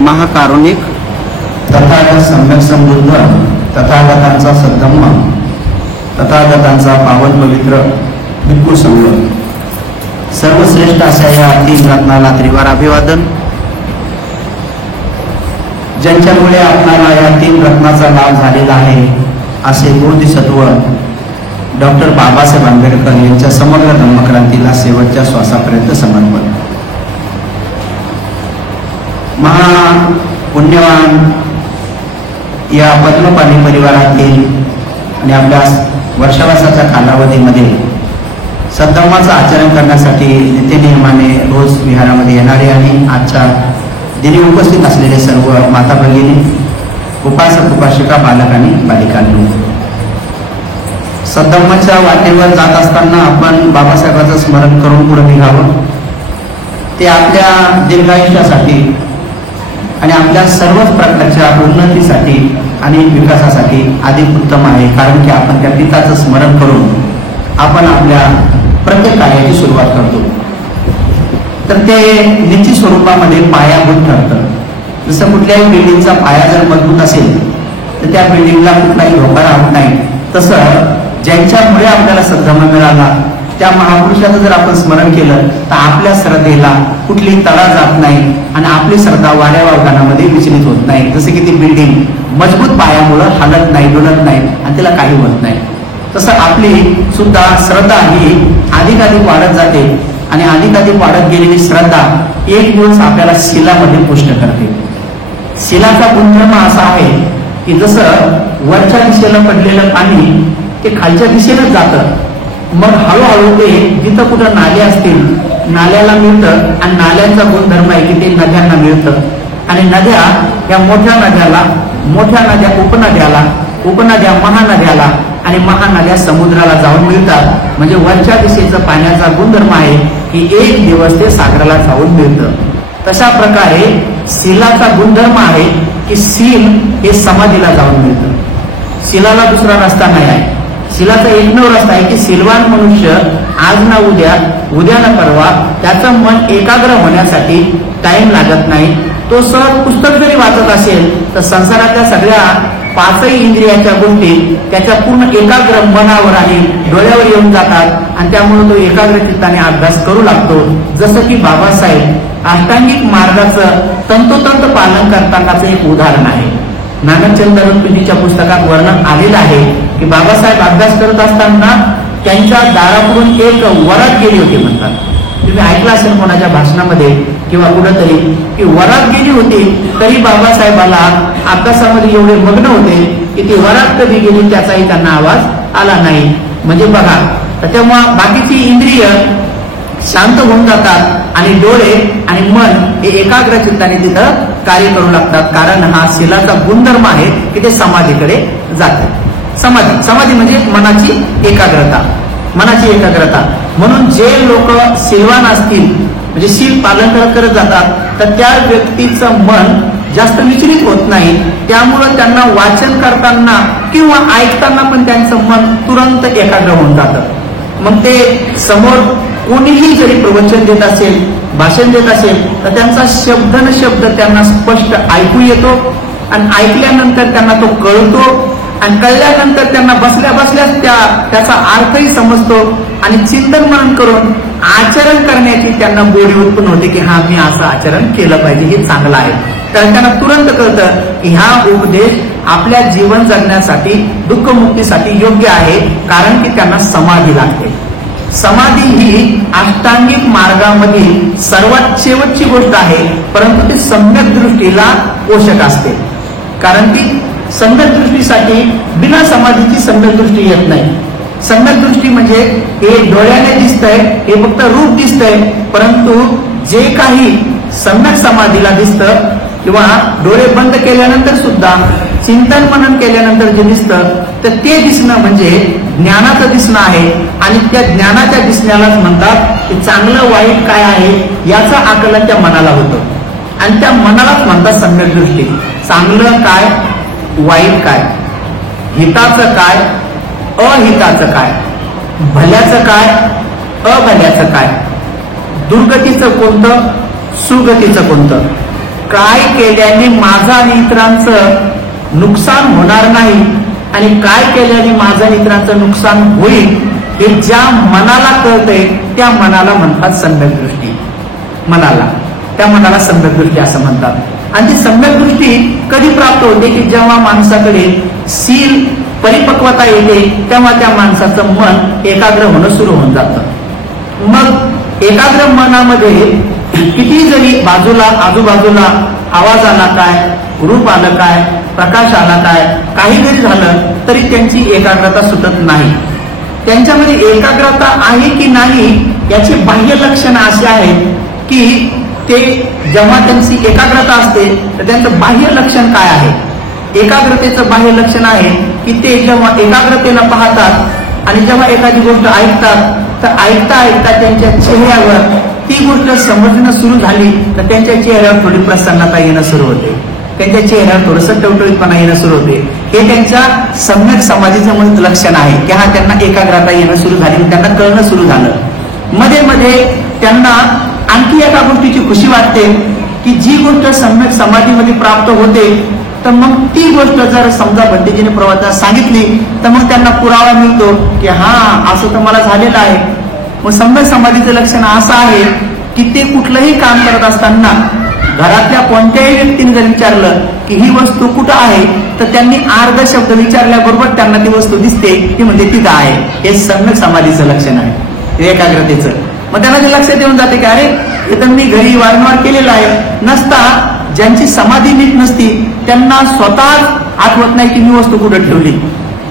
महाकारुणिक तथागत सम्यक समृद्ध तथागतांचा सद्धम्म तथागतांचा पावन पवित्र भिक्खू संघ सर्वश्रेष्ठ अशा या तीन रत्नाला त्रिवार अभिवादन। ज्यांच्यामुळे आपल्याला या तीन रत्नाचा लाभ झालेला आहे असे बोधिसत्व डॉक्टर बाबासाहेब आंबेडकर यांच्या समग्र धम्मक्रांतीला शेवटच्या श्वासापर्यंत समर्पण। महापुण्यवान या पद्मपाणी परिवारातील आणि आपल्या वर्षावासाच्या कालावधीमध्ये सद्धम्माचं आचरण करण्यासाठी नित्यनियमाने रोज विहारामध्ये येणारे आणि आजच्या दिनी उपस्थित असलेले सर्व माता भगिनी, उपासक उपासिका, बालक आणि बालिकांनी, सद्धम्माच्या वाटेवर जात असताना आपण बाबासाहेबांचं स्मरण करून पुढे निघावं। ते आपल्या दीर्घायुष्यासाठी आणि आपल्या सर्वच प्रकारच्या उन्नतीसाठी आणि विकासासाठी अधिक उत्तम आहे, कारण की आपण त्या पिताचं स्मरण करून आपण आपल्या प्रत्येक कार्याची सुरुवात करतो। तर ते निश्चित स्वरूपामध्ये पायाभूत ठरतं। जसं कुठल्याही बिल्डिंगचा पाया जर मजबूत असेल तर त्या बिल्डिंगला कुठलाही धोका राहत नाही, तसं ज्यांच्यामुळे आपल्याला सद्धम्मा मिळाला त्या महापुरुषाचं जर आपण स्मरण केलं तर आपल्या श्रद्धेला कुठली तडा जात नाही आणि आपली श्रद्धा वाऱ्या वावगानामध्ये विचलित होत नाही। जसे की ती बिल्डिंग मजबूत पायामुळं हलत नाही, डुलत नाही आणि तिला काही होत नाही, तसं आपली सुद्धा श्रद्धा ही अधिकाधिक वाढत जाते आणि अधिकाधिक वाढत गेलेली श्रद्धा एक दिवस आपल्याला शिलामध्ये पुष्ट करते। शिलाचा गुणधर्म असा आहे की जसं वरच्या दिशेला पडलेलं पाणी ते खालच्या दिशेनंच जातं, मग हळूहळू ते जिथं कुठं नाले असतील नाल्याला मिळतं आणि नाल्यांचा गुणधर्म आहे की ते नद्यांना मिळतं आणि नद्या या मोठ्या नद्याला, मोठ्या नद्या उपनद्याला, उपनद्या महानद्याला आणि महानद्या समुद्राला जाऊन मिळतात। म्हणजे वरच्या दिशेचं पाण्याचा गुणधर्म आहे की एक दिवस ते सागराला जाऊन मिळतं। तशा प्रकारे शिलाचा गुणधर्म आहे की शील हे समाधीला जाऊन मिळतं। शिलाला दुसरा रस्ता नाही आहे। शिलाचा एकमेव रस्ता आहे की शिलवान मनुष्य आज ना उद्या, उद्या ना परवा त्याचं मन एकाग्र होण्यासाठी टाइम लागत नाही। तो सहज पुस्तक जरी वाचत असेल तर संसारातल्या सगळ्या पाचही इंद्रियाच्या गोष्टी त्याच्या पूर्ण एकाग्र मनावर आणि डोळ्यावर येऊन जातात आणि त्यामुळे तो एकाग्र चित्ताने अभ्यास करू लागतो। जसं की बाबासाहेब अष्टांगिक मार्गाचं तंतोतंत पालन करतानाचं एक उदाहरण आहे। नानकचंद रंगपिंडीच्या पुस्तकात वर्णन आलेलं आहे की बाबासाहेब अभ्यास करत असताना त्यांच्या दारापुढून एक वरात गेली होती म्हणतात। तुम्ही ऐकलं असेल कोणाच्या भाषणामध्ये किंवा कुठंतरी की वरात गेली होती, तरी बाबासाहेबाला अभ्यासामध्ये एवढे मग्न होते की ती वरात कधी गेली त्याचाही त्यांना आवाज आला नाही। म्हणजे बघा, त्याच्यामुळे बाकीची इंद्रिय शांत होऊन जातात आणि डोळे आणि मन हे एकाग्र चित्ताने तिथं कार्य करू लागतात, कारण हा शिलाचा गुणधर्म आहे की ते समाधीकडे जाते। समाधी, समाधी म्हणजे मनाची एकाग्रता, मनाची एकाग्रता। म्हणून जे लोक शिलवान असतील म्हणजे शील पालन करत जातात तर त्या व्यक्तीचं मन जास्त विचलित होत नाही, त्यामुळं त्यांना वाचन करताना किंवा ऐकताना पण त्यांचं मन तुरंत एकाग्र होऊन जातं। मग ते समोर कोणीही जरी प्रवचन देत असेल, भाषण देत असेल तर त्यांचा शब्द न शब्द त्यांना स्पष्ट ऐकू येतो आणि ऐकल्यानंतर त्यांना तो कळतो आणि कळल्यानंतर त्यांना बसल्या बसल्याच त्याचा अर्थही समजतो आणि चिंतन मनन करून आचरण करण्याची त्यांना गोडी उत्पन्न होते की हा मी असं आचरण केलं पाहिजे, हे चांगलं आहे। तर त्यांना तुरंत कळतं की हा उपदेश आपल्या जीवन जगण्यासाठी, दुःखमुक्तीसाठी योग्य आहे, कारण की त्यांना समाधी लागते। समाधी ही अष्टांगिक मार्गामधील सर्वात शेवटची गोष्ट आहे, परंतु ती सम्यक दृष्टीला पोषक असते, कारण ती सम्यक दृष्टीसाठी बिना समाधीची सम्यक दृष्टी येत नाही। सम्यक दृष्टी म्हणजे हे डोळ्याने दिसतंय, हे फक्त रूप दिसतंय, परंतु जे काही सम्यक समाधीला दिसतं किंवा डोळे बंद केल्यानंतर सुद्धा चिंतन मनन केल्यानंतर जे दिसतं तर ते दिसणं म्हणजे ज्ञानाचं दिसणं आहे आणि त्या ज्ञानाच्या दिसण्यालाच म्हणतात की चांगलं वाईट काय आहे याचा आकलन त्या मनाला होतं आणि त्या मनालाच म्हणतात सम्यक दृष्टी। चांगलं काय, वाईट काय, हिताचं काय, अहिताचं काय, भल्याचं काय, अभल्याचं काय, दुर्गतीचं कोणतं, सुगतीचं कोणतं, काय केल्याने माझं आणि इतरांचं नुकसान होणार नाही आणि काय केल्याने माझं आणि इतरांचं नुकसान होईल हे ज्या मनाला कळतंय त्या मनाला म्हणतात सम्यक दृष्टी. त्या मनाला सम्यक दृष्टी असं म्हणतात. आणि ती सम्यक दृष्टी कधी प्राप्त होते की जेव्हा माणसाकडे शील परिपक्वता येते तेव्हा त्या माणसाचं मन एकाग्र होणं सुरू होऊन जातं. मग एकाग्र मनामध्ये किती जरी आजूबाजूला आवाज आला काय, रूप आलं काय, प्रकाश आला काय, काही जरी झालं तरी त्यांची एकाग्रता सुटत नाही. त्यांच्यामध्ये एकाग्रता आहे की नाही याची बाह्य लक्षणं अशी आहेत की ते जेव्हा त्यांची एकाग्रता असते तर त्यांचं बाह्य लक्षण काय आहे. एकाग्रतेचं बाह्य लक्षण आहे की ते जेव्हा एकाग्रतेला पाहतात आणि जेव्हा एखादी गोष्ट ऐकतात तर ऐकता त्यांच्या चेहऱ्यावर ती गोष्ट समजणं सुरू झाली तर त्यांच्या चेहऱ्यावर थोडी प्रसन्नता येणं सुरू होते. त्यांच्या चेहऱ्यावर थोडंसं टवटवीतपणा येणं सुरू होते. हे त्यांच्या सम्यक समाधीचं लक्षण आहे की हा त्यांना एकाग्रता येणं सुरू झाली, त्यांना कळणं सुरू झालं. मध्ये मध्ये त्यांना आणखी एका गोष्टीची खुशी वाटते की जी गोष्ट सम्यक समाधीमध्ये प्राप्त होते तर मग ती गोष्ट जर समजा भंतेजीने प्रवचनात सांगितली तर मग त्यांना पुरावा मिळतो की हा असं तर मला झालेलं आहे. मग सम्यक समाधीचं लक्षण असं आहे की ते कुठलंही काम करत असताना घरातल्या कोणत्याही व्यक्तीने जर विचारलं की ही वस्तू कुठं आहे तर त्यांनी अर्ध शब्द विचारल्याबरोबर त्यांना ती वस्तू दिसते, ती म्हणजे तिथं आहे. हे सम्यक समाधीचं लक्षण आहे, एकाग्रतेचं. मग त्यांना ते लक्षात येऊन जाते की अरे हे तर मी घरी वारंवार केलेलं आहे. नसता ज्यांची समाधी नीट नसती त्यांना स्वतः आठवत नाही की मी वस्तू कुठं ठेवली.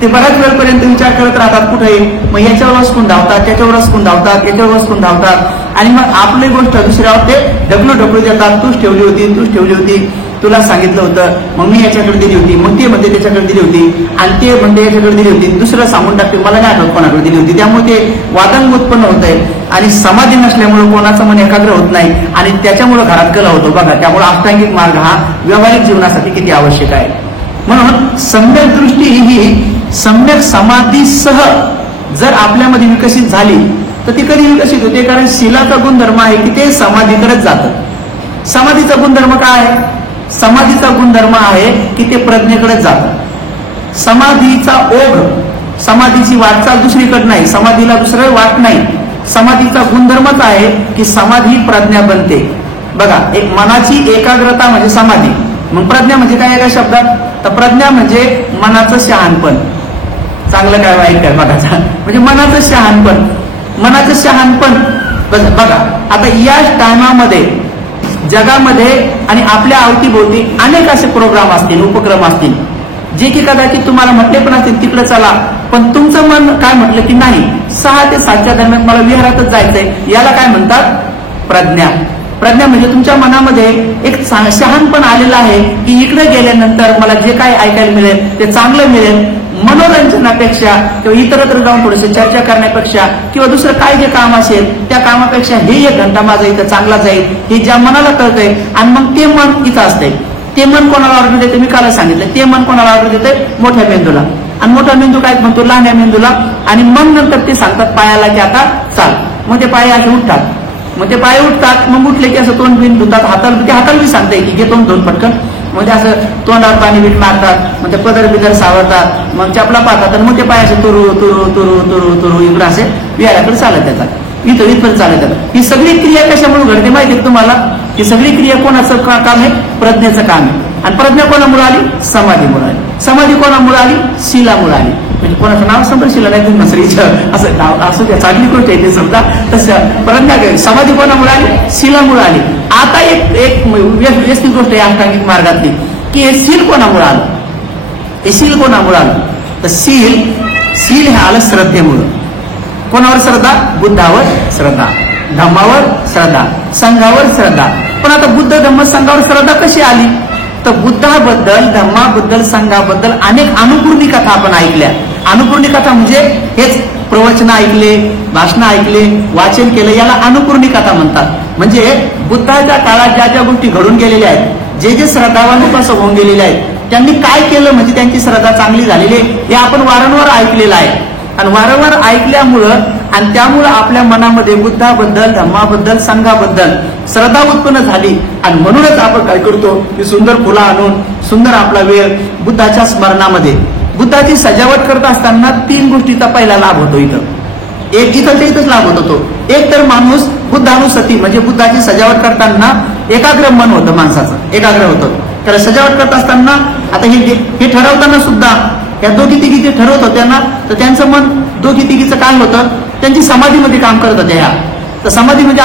ते बऱ्याच वेळपर्यंत विचार करत राहतात कुठे, मग याच्यावर वसकून धावतात, त्याच्यावर वसकून धावतात, याच्यावर वसकून धावतात आणि मग आपली गोष्ट दुसऱ्यावर ते ढकलू देतात. तूच ठेवली होती, तुला सांगितलं होतं, मग मी याच्याकडे दिली होती, मग ते म्हणते त्याच्याकडे दिली होती आणि ते म्हणते याच्याकडे दिली होती, दुसरं सांगून टाकते मला नाही आठवत कोणाकडे दिली होती. त्यामुळे ते वादंग उत्पन्न होत आहे आणि समाधी नसल्यामुळे कोणाचं मन एकाग्र होत नाही आणि त्याच्यामुळे घरात कलह होतो. बघा, त्यामुळे अष्टांगिक मार्ग हा व्यावहारिक जीवनासाठी किती आवश्यक आहे. म्हणून सम्यक दृष्टी ही सम्यक समाधीसह जर आपल्यामध्ये विकसित झाली तर ती कधी विकसित होते, कारण शीलाचा गुणधर्म आहे की ते समाधीकडेच जातं. समाधीचा गुणधर्म काय आहे? समाधीचा गुणधर्म आहे की ते प्रज्ञेकडेच जातं. समाधीचा ओघ, समाधीची वाटचाल दुसरीकडे नाही, समाधीला दुसरं वाट नाही. समाधीचा गुणधर्मच आहे की समाधी प्रज्ञा बनते. बघा, एक मनाची एकाग्रता म्हणजे समाधी. मग प्रज्ञा म्हणजे काय एका शब्दात? तर प्रज्ञा म्हणजे मनाचं शहाणपण. चांगलं काय वाईट काय बघायचं, म्हणजे मनाचं शहाणपण. बघा, आता या टायमामध्ये जगामध्ये आणि आपल्या अवतीभोवती अनेक असे प्रोग्राम असतील, उपक्रम असतील जे की कदाचित तुम्हाला म्हटले पण असतील तिकडे चला, पण तुमचं मन काय म्हटलं की नाही 6 ते 7च्या दरम्यान मला विहारातच जायचंय. याला काय म्हणतात? प्रज्ञा. प्रज्ञा म्हणजे तुमच्या मनामध्ये एक शहाणपण आलेलं आहे की इकडे गेल्यानंतर मला जे काय ऐकायला मिळेल ते चांगलं मिळेल. मनोरंजनापेक्षा किंवा इतरत्र जाऊन थोडीशी चर्चा करण्यापेक्षा किंवा दुसरं काय जे काम असेल त्या कामापेक्षा हे 1 घंटा माझा इथं चांगला जाईल हे ज्या मनाला कळतंय आणि मग ते मन इथं असतंय. ते मन कोणाला ऑर्डर देते? मी काल सांगितलं, ते मन कोणाला ऑर्डर देते? मोठ्या मेंदूला. आणि मोठा मेंदू काय म्हणतो? लहान्या मेंदूला. आणि मग नंतर ते सांगतात पायाला की आता चाल. मग ते पाय असे उठतात. मग उठले की असं तोंड बिन धुतात, हाताला बी सांगताय की घे तोंड धुवून पटकन. म्हणजे असं तोंडावर पाणी बीट मारतात, मग ते पदर बिदर सावरतात, मग चपला पाहतात आणि मग ते पाय असे तुरू इकडं असे विहाराकडे चालत येतात, इथं चालत येतात. ही सगळी क्रिया कशामुळे घडते माहिती आहे तुम्हाला? ही सगळी क्रिया कोणाचं काम आहे? प्रज्ञेचं काम आहे. आणि प्रज्ञा कोणामुळे आली? समाधीमुळे आली. समाधी कोणामुळे आली? शीलामुळे आली. म्हणजे कोणाचं नाव समजा शिला नाही तुम्ही नसरीचं असं नाव असं त्या चांगली गोष्ट आहे ते समजा तसं प्रज्ञा समाधी कोणामुळे आली? शीलामुळे आली. आता एक व्यवस्थित गोष्ट आहे अष्टांगिक मार्गातली की हे शील कोणामुळे आलं? हे शील कोणामुळे आलं? तर शील हे आलं श्रद्धेमुळं. कोणावर श्रद्धा? बुद्धावर श्रद्धा, धम्मावर श्रद्धा, संघावर श्रद्धा. पण आता बुद्ध धम्म संघावर श्रद्धा कशी आली? तर बुद्धाबद्दल, धम्माबद्दल, संघाबद्दल अनेक अनुपूर्णी कथा आपण ऐकल्या. अनुपूर्णी कथा म्हणजे हेच प्रवचन ऐकले, भाषण ऐकले, वाचन केलं, याला अनुपूर्णी कथा म्हणतात. म्हणजे बुद्धाच्या काळात ज्या ज्या गोष्टी घडून गेलेल्या आहेत, जे जे श्रद्धावान उपासक होऊन गेलेले आहेत, त्यांनी काय केलं म्हणजे त्यांची श्रद्धा चांगली झालेली आहे हे आपण वारंवार ऐकलेलं आहे. आणि वारंवार ऐकल्यामुळं आणि त्यामुळे आपल्या मनामध्ये बुद्धाबद्दल, धम्माबद्दल, संघाबद्दल श्रद्धा उत्पन्न झाली आणि म्हणूनच आपण काय करतो की सुंदर फुलं आणून सुंदर आपला वेळ बुद्धाच्या स्मरणामध्ये. बुद्धाची सजावट करत असताना 3 गोष्टीचा पहिला लाभ होतो इथं. एक इथंच लाभ होतो तो. एक तर माणूस बुद्धानुसती म्हणजे बुद्धाची सजावट करताना एकाग्र मन होतं माणसाचं, एकाग्र होतं. त्याला सजावट करत असताना आता हे ठरवताना सुद्धा या दोघी तिघी जे ठरवत होत्या ना, तर त्यांचं मन दोघी तिघीचं काय होतं, त्यांची समाधीमध्ये काम करत होत्या. ह्या तर समाधी म्हणजे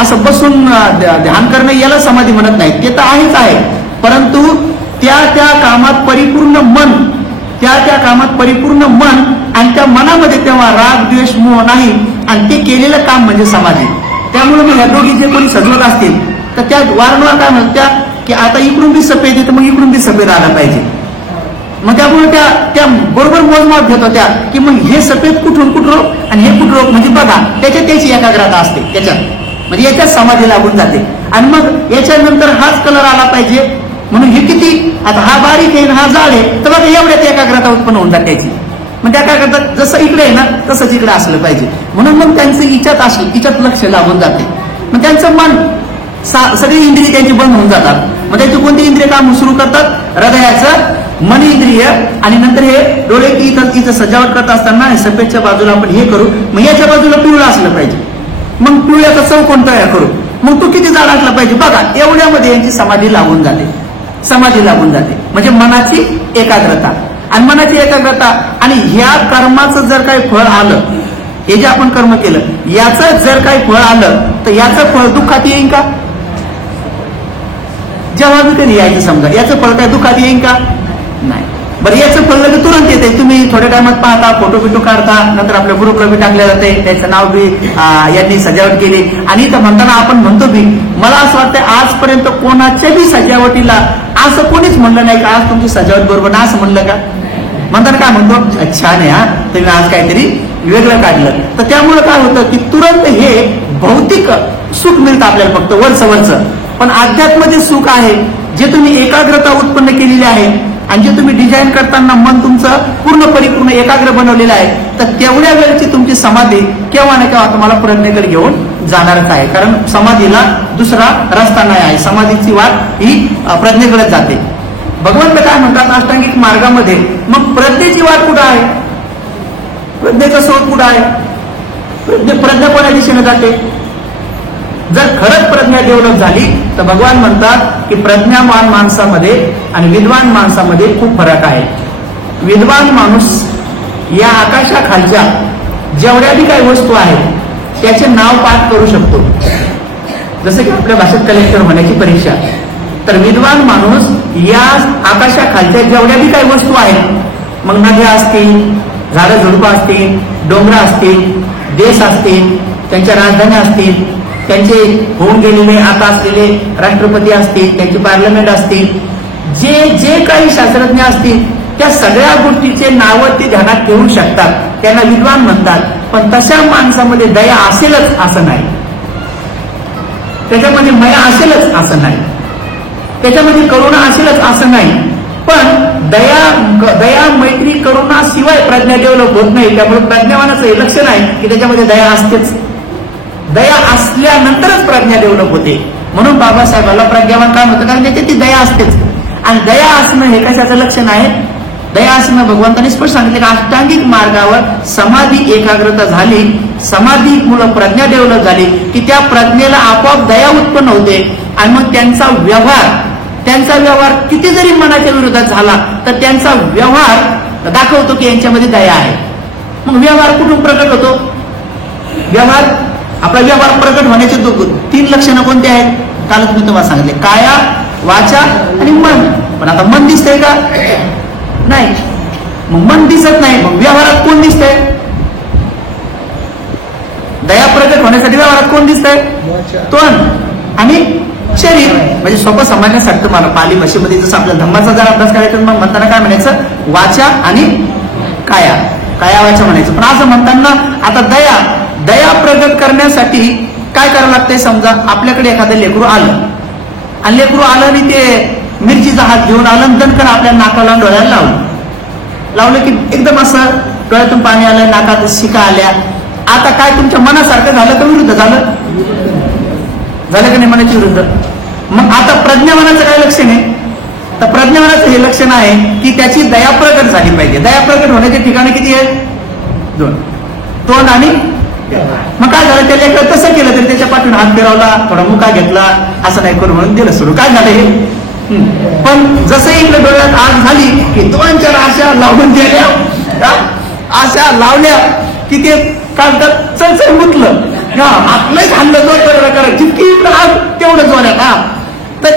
असं बसून ध्यान करणं याला समाधी म्हणत नाही, ते तर आहेच आहे. परंतु त्या कामात परिपूर्ण मन, त्या कामात परिपूर्ण मन आणि त्या मनामध्ये तेव्हा राग द्वेष मोह नाही आणि ते केलेलं काम म्हणजे समाधी. त्यामुळे मग ह्या दोघी जे कोणी सजवत असतील तर त्या वारंवार काय म्हणत्या की आता इकडून बी सफेद येतं, मग इकडून बी सफेद आला पाहिजे. मग त्यामुळे त्या बरोबर मोजमाप घेत होत्या की मग हे सफेद कुठून कुठं आणि हे कुठं, म्हणजे बघा त्याच्यात त्याची एकाग्रता असते त्याच्यात, म्हणजे याच्यात समाधी लागून जाते. आणि मग याच्यानंतर हाच कलर आला पाहिजे म्हणून हे किती, आता हा बारीक आहे हा जाड आहे, तर बघा एवढ्यात एकाग्रता उत्पन्न होऊन जाते त्याची. मग त्या काय करतात, जसं इकडे आहे ना तसंच इकडे असलं पाहिजे. म्हणून मग त्यांचं इच्छात लक्ष लागून जाते. मग त्यांचं मन सगळी इंद्रिय त्यांची बंद होऊन जातात. मग त्यांची कोणती इंद्रिय काम सुरू करतात, हृदयाचं, मन इंद्रिय, आणि नंतर हे डोळे इथं सजावट करत असताना सफेदच्या बाजूला आपण हे करू, मग याच्या बाजूला पिवळं असलं पाहिजे. मग पिवळ्याचा चौकोन तयार करू, मग तो किती जाड असला पाहिजे. बघा एवढ्यामध्ये यांची समाधी लागून जाते, समाधी लागून जाते. म्हणजे मनाची एकाग्रता आणि मनाची एकाग्रता. आणि ह्या कर्माचं जर काही फळ आलं, हे जे आपण कर्म केलं याचं जर काही फळ आलं तर याचं फळ दुःखात येईल का? जेव्हा बी कधी यायचं समजा याचं फळ काय दुःखात येईल का? नाही. बरं याचं फळ लगेच तुरंत येते. तुम्ही थोड्या टायमात पाहता, फोटो बिटो काढता, नंतर आपल्या ग्रुपला बी टाकल्या जाते, त्याचं नाव बी यांनी सजावट केली. आणि इथं म्हणताना आपण म्हणतो बी, मला असं वाटतं आजपर्यंत कोणाच्या बी सजावटीला असं कोणीच म्हणलं नाही का आज तुमची सजावट बरोबर ना, असं म्हणलं का? म्हणताना काय म्हणतो, छान आहे हा, तुम्ही आज काहीतरी वेगळं काढलं. तर त्यामुळे काय होतं की तुरंत हे भौतिक सुख मिळतं आपल्याला फक्त वरचं. पण अध्यात्माचे सुख आहे जे तुम्ही एकाग्रता उत्पन्न केलेली आहे आणि जे तुम्ही डिझाईन करताना मन तुमचं पूर्ण परिपूर्ण एकाग्र बनवलेलं आहे, तर तेवढ्या वेळेची तुमची समाधी केव्हा ना केव्हा तुम्हाला प्रज्ञेकडे घेऊन जाणारच आहे. कारण समाधीला दुसरा रस्ता नाही आहे, समाधीची वाट ही प्रज्ञेकडे जाते. भगवंत काय म्हणतात अष्टांगिक मार्गामध्ये, मग प्रज्ञेची वाट कुठं आहे, प्रज्ञेचा स्रोत कुठं आहे, प्रज्ञा कोणा दिशेने जाते. जर खरंच प्रज्ञा डेव्हलप झाली तर भगवान म्हणतात की प्रज्ञावान माणसामध्ये आणि विद्वान माणसामध्ये खूप फरक आहे. विद्वान माणूस या आकाशाखालच्या जेवढ्या बी काही वस्तू आहेत त्याचे नाव पाठ करू शकतो. जसं की आपल्या भाषेत कलेक्टर होण्याची परीक्षा, तर विद्वान माणूस या आकाशाखालच्या जेवढ्या बी काही वस्तू आहेत, मग नद्या असतील, झाडं झुडपं असतील, डोंगरं असतील, देश असतील, त्यांच्या राजधान्या असतील, त्यांचे होऊन गेलेले आता असलेले राष्ट्रपती असतील, त्यांची पार्लमेंट असतील, जे काही शास्त्रज्ञ असतील, त्या सगळ्या गोष्टीचे नावं ते ध्यानात ठेवू शकतात, त्यांना विद्वान म्हणतात. पण तशा माणसामध्ये दया असेलच असं नाही, त्याच्यामध्ये मया असेलच असं नाही, त्याच्यामध्ये करुणा असेलच असं नाही. पण दया मैत्री करुणा शिवाय प्रज्ञा डेव्हलप होत नाही. त्यामुळे प्रज्ञावानाचं हे लक्षण आहे की त्याच्यामध्ये दया असतेच. दया असल्यानंतरच प्रज्ञा डेव्हलप होते. म्हणून बाबासाहेबांना प्रज्ञावान काय म्हणतं, कारण त्याच्यात ती दया असतेच. आणि दया असणं हे कशाचं लक्षण आहे, दया असणं भगवंतांनी स्पष्ट सांगितलं की अष्टांगिक मार्गावर समाधी एकाग्रता झाली, समाधी मुळे प्रज्ञा डेव्हलप झाली की त्या प्रज्ञेला आपोआप दया उत्पन्न होते. आणि मग त्यांचा व्यवहार किती जरी मनाच्या विरोधात झाला तर त्यांचा व्यवहार दाखवतो की यांच्यामध्ये दया आहे. मग व्यवहार कुठून प्रकट होतो, आपला व्यवहार प्रकट होण्याचे 3 लक्षणं कोणते आहेत, कालच मी तुम्हाला सांगितले, काया, वाचा आणि मन. पण आता मन दिसतंय का, नाही. मग मन दिसत नाही, मग व्यवहारात कोण दिसतंय, दया प्रकट होण्यासाठी व्यवहारात कोण दिसतंय, तोंड आणि शरीर. म्हणजे सोपं समजण्यासाठी मला पाली भाषेमध्ये जसं आपल्या धम्माचा जर अभ्यास करायचा मग म्हणताना काय म्हणायचं, वाचा आणि काया वाचा म्हणायचं. पण असं म्हणताना आता दया प्रगट करण्यासाठी काय करावं लागतंय, समजा आपल्याकडे एखादं लेकरू आलं आणि ते मिरचीचा हात घेऊन आलं, दणकन आपल्या नाकाला डोळ्याला लावलं की एकदम असं डोळ्यातून पाणी आलं, नाकात शिका आल्या, आता काय तुमच्या मनासारखं झालं का विरुद्ध झालं का नाही मनाच्या विरुद्ध? मग आता प्रज्ञावानाचं काय लक्षण आहे? तर प्रज्ञावानाचं हे लक्षण आहे की त्याची दया प्रकट झाली पाहिजे. दया प्रकट होण्याचे ठिकाणी किती आहेत? 2. तोंड आणि मग काय झालं? त्या लेकरं तसं केलं तरी त्याच्या पाठून हात फिरवला, थोडा मुका घेतला, असं नाही करू म्हणून दिलं सोडून. काय झालं हे? पण जसं इकडे डोळ्यात आग झाली की 2-4 आशा लावून दिल्या, आशा लावल्या की ते काय चलचल मुतलं, आपलंच हल्लं जोर करा जितकी इकडं आग तेवढं जोरात. तर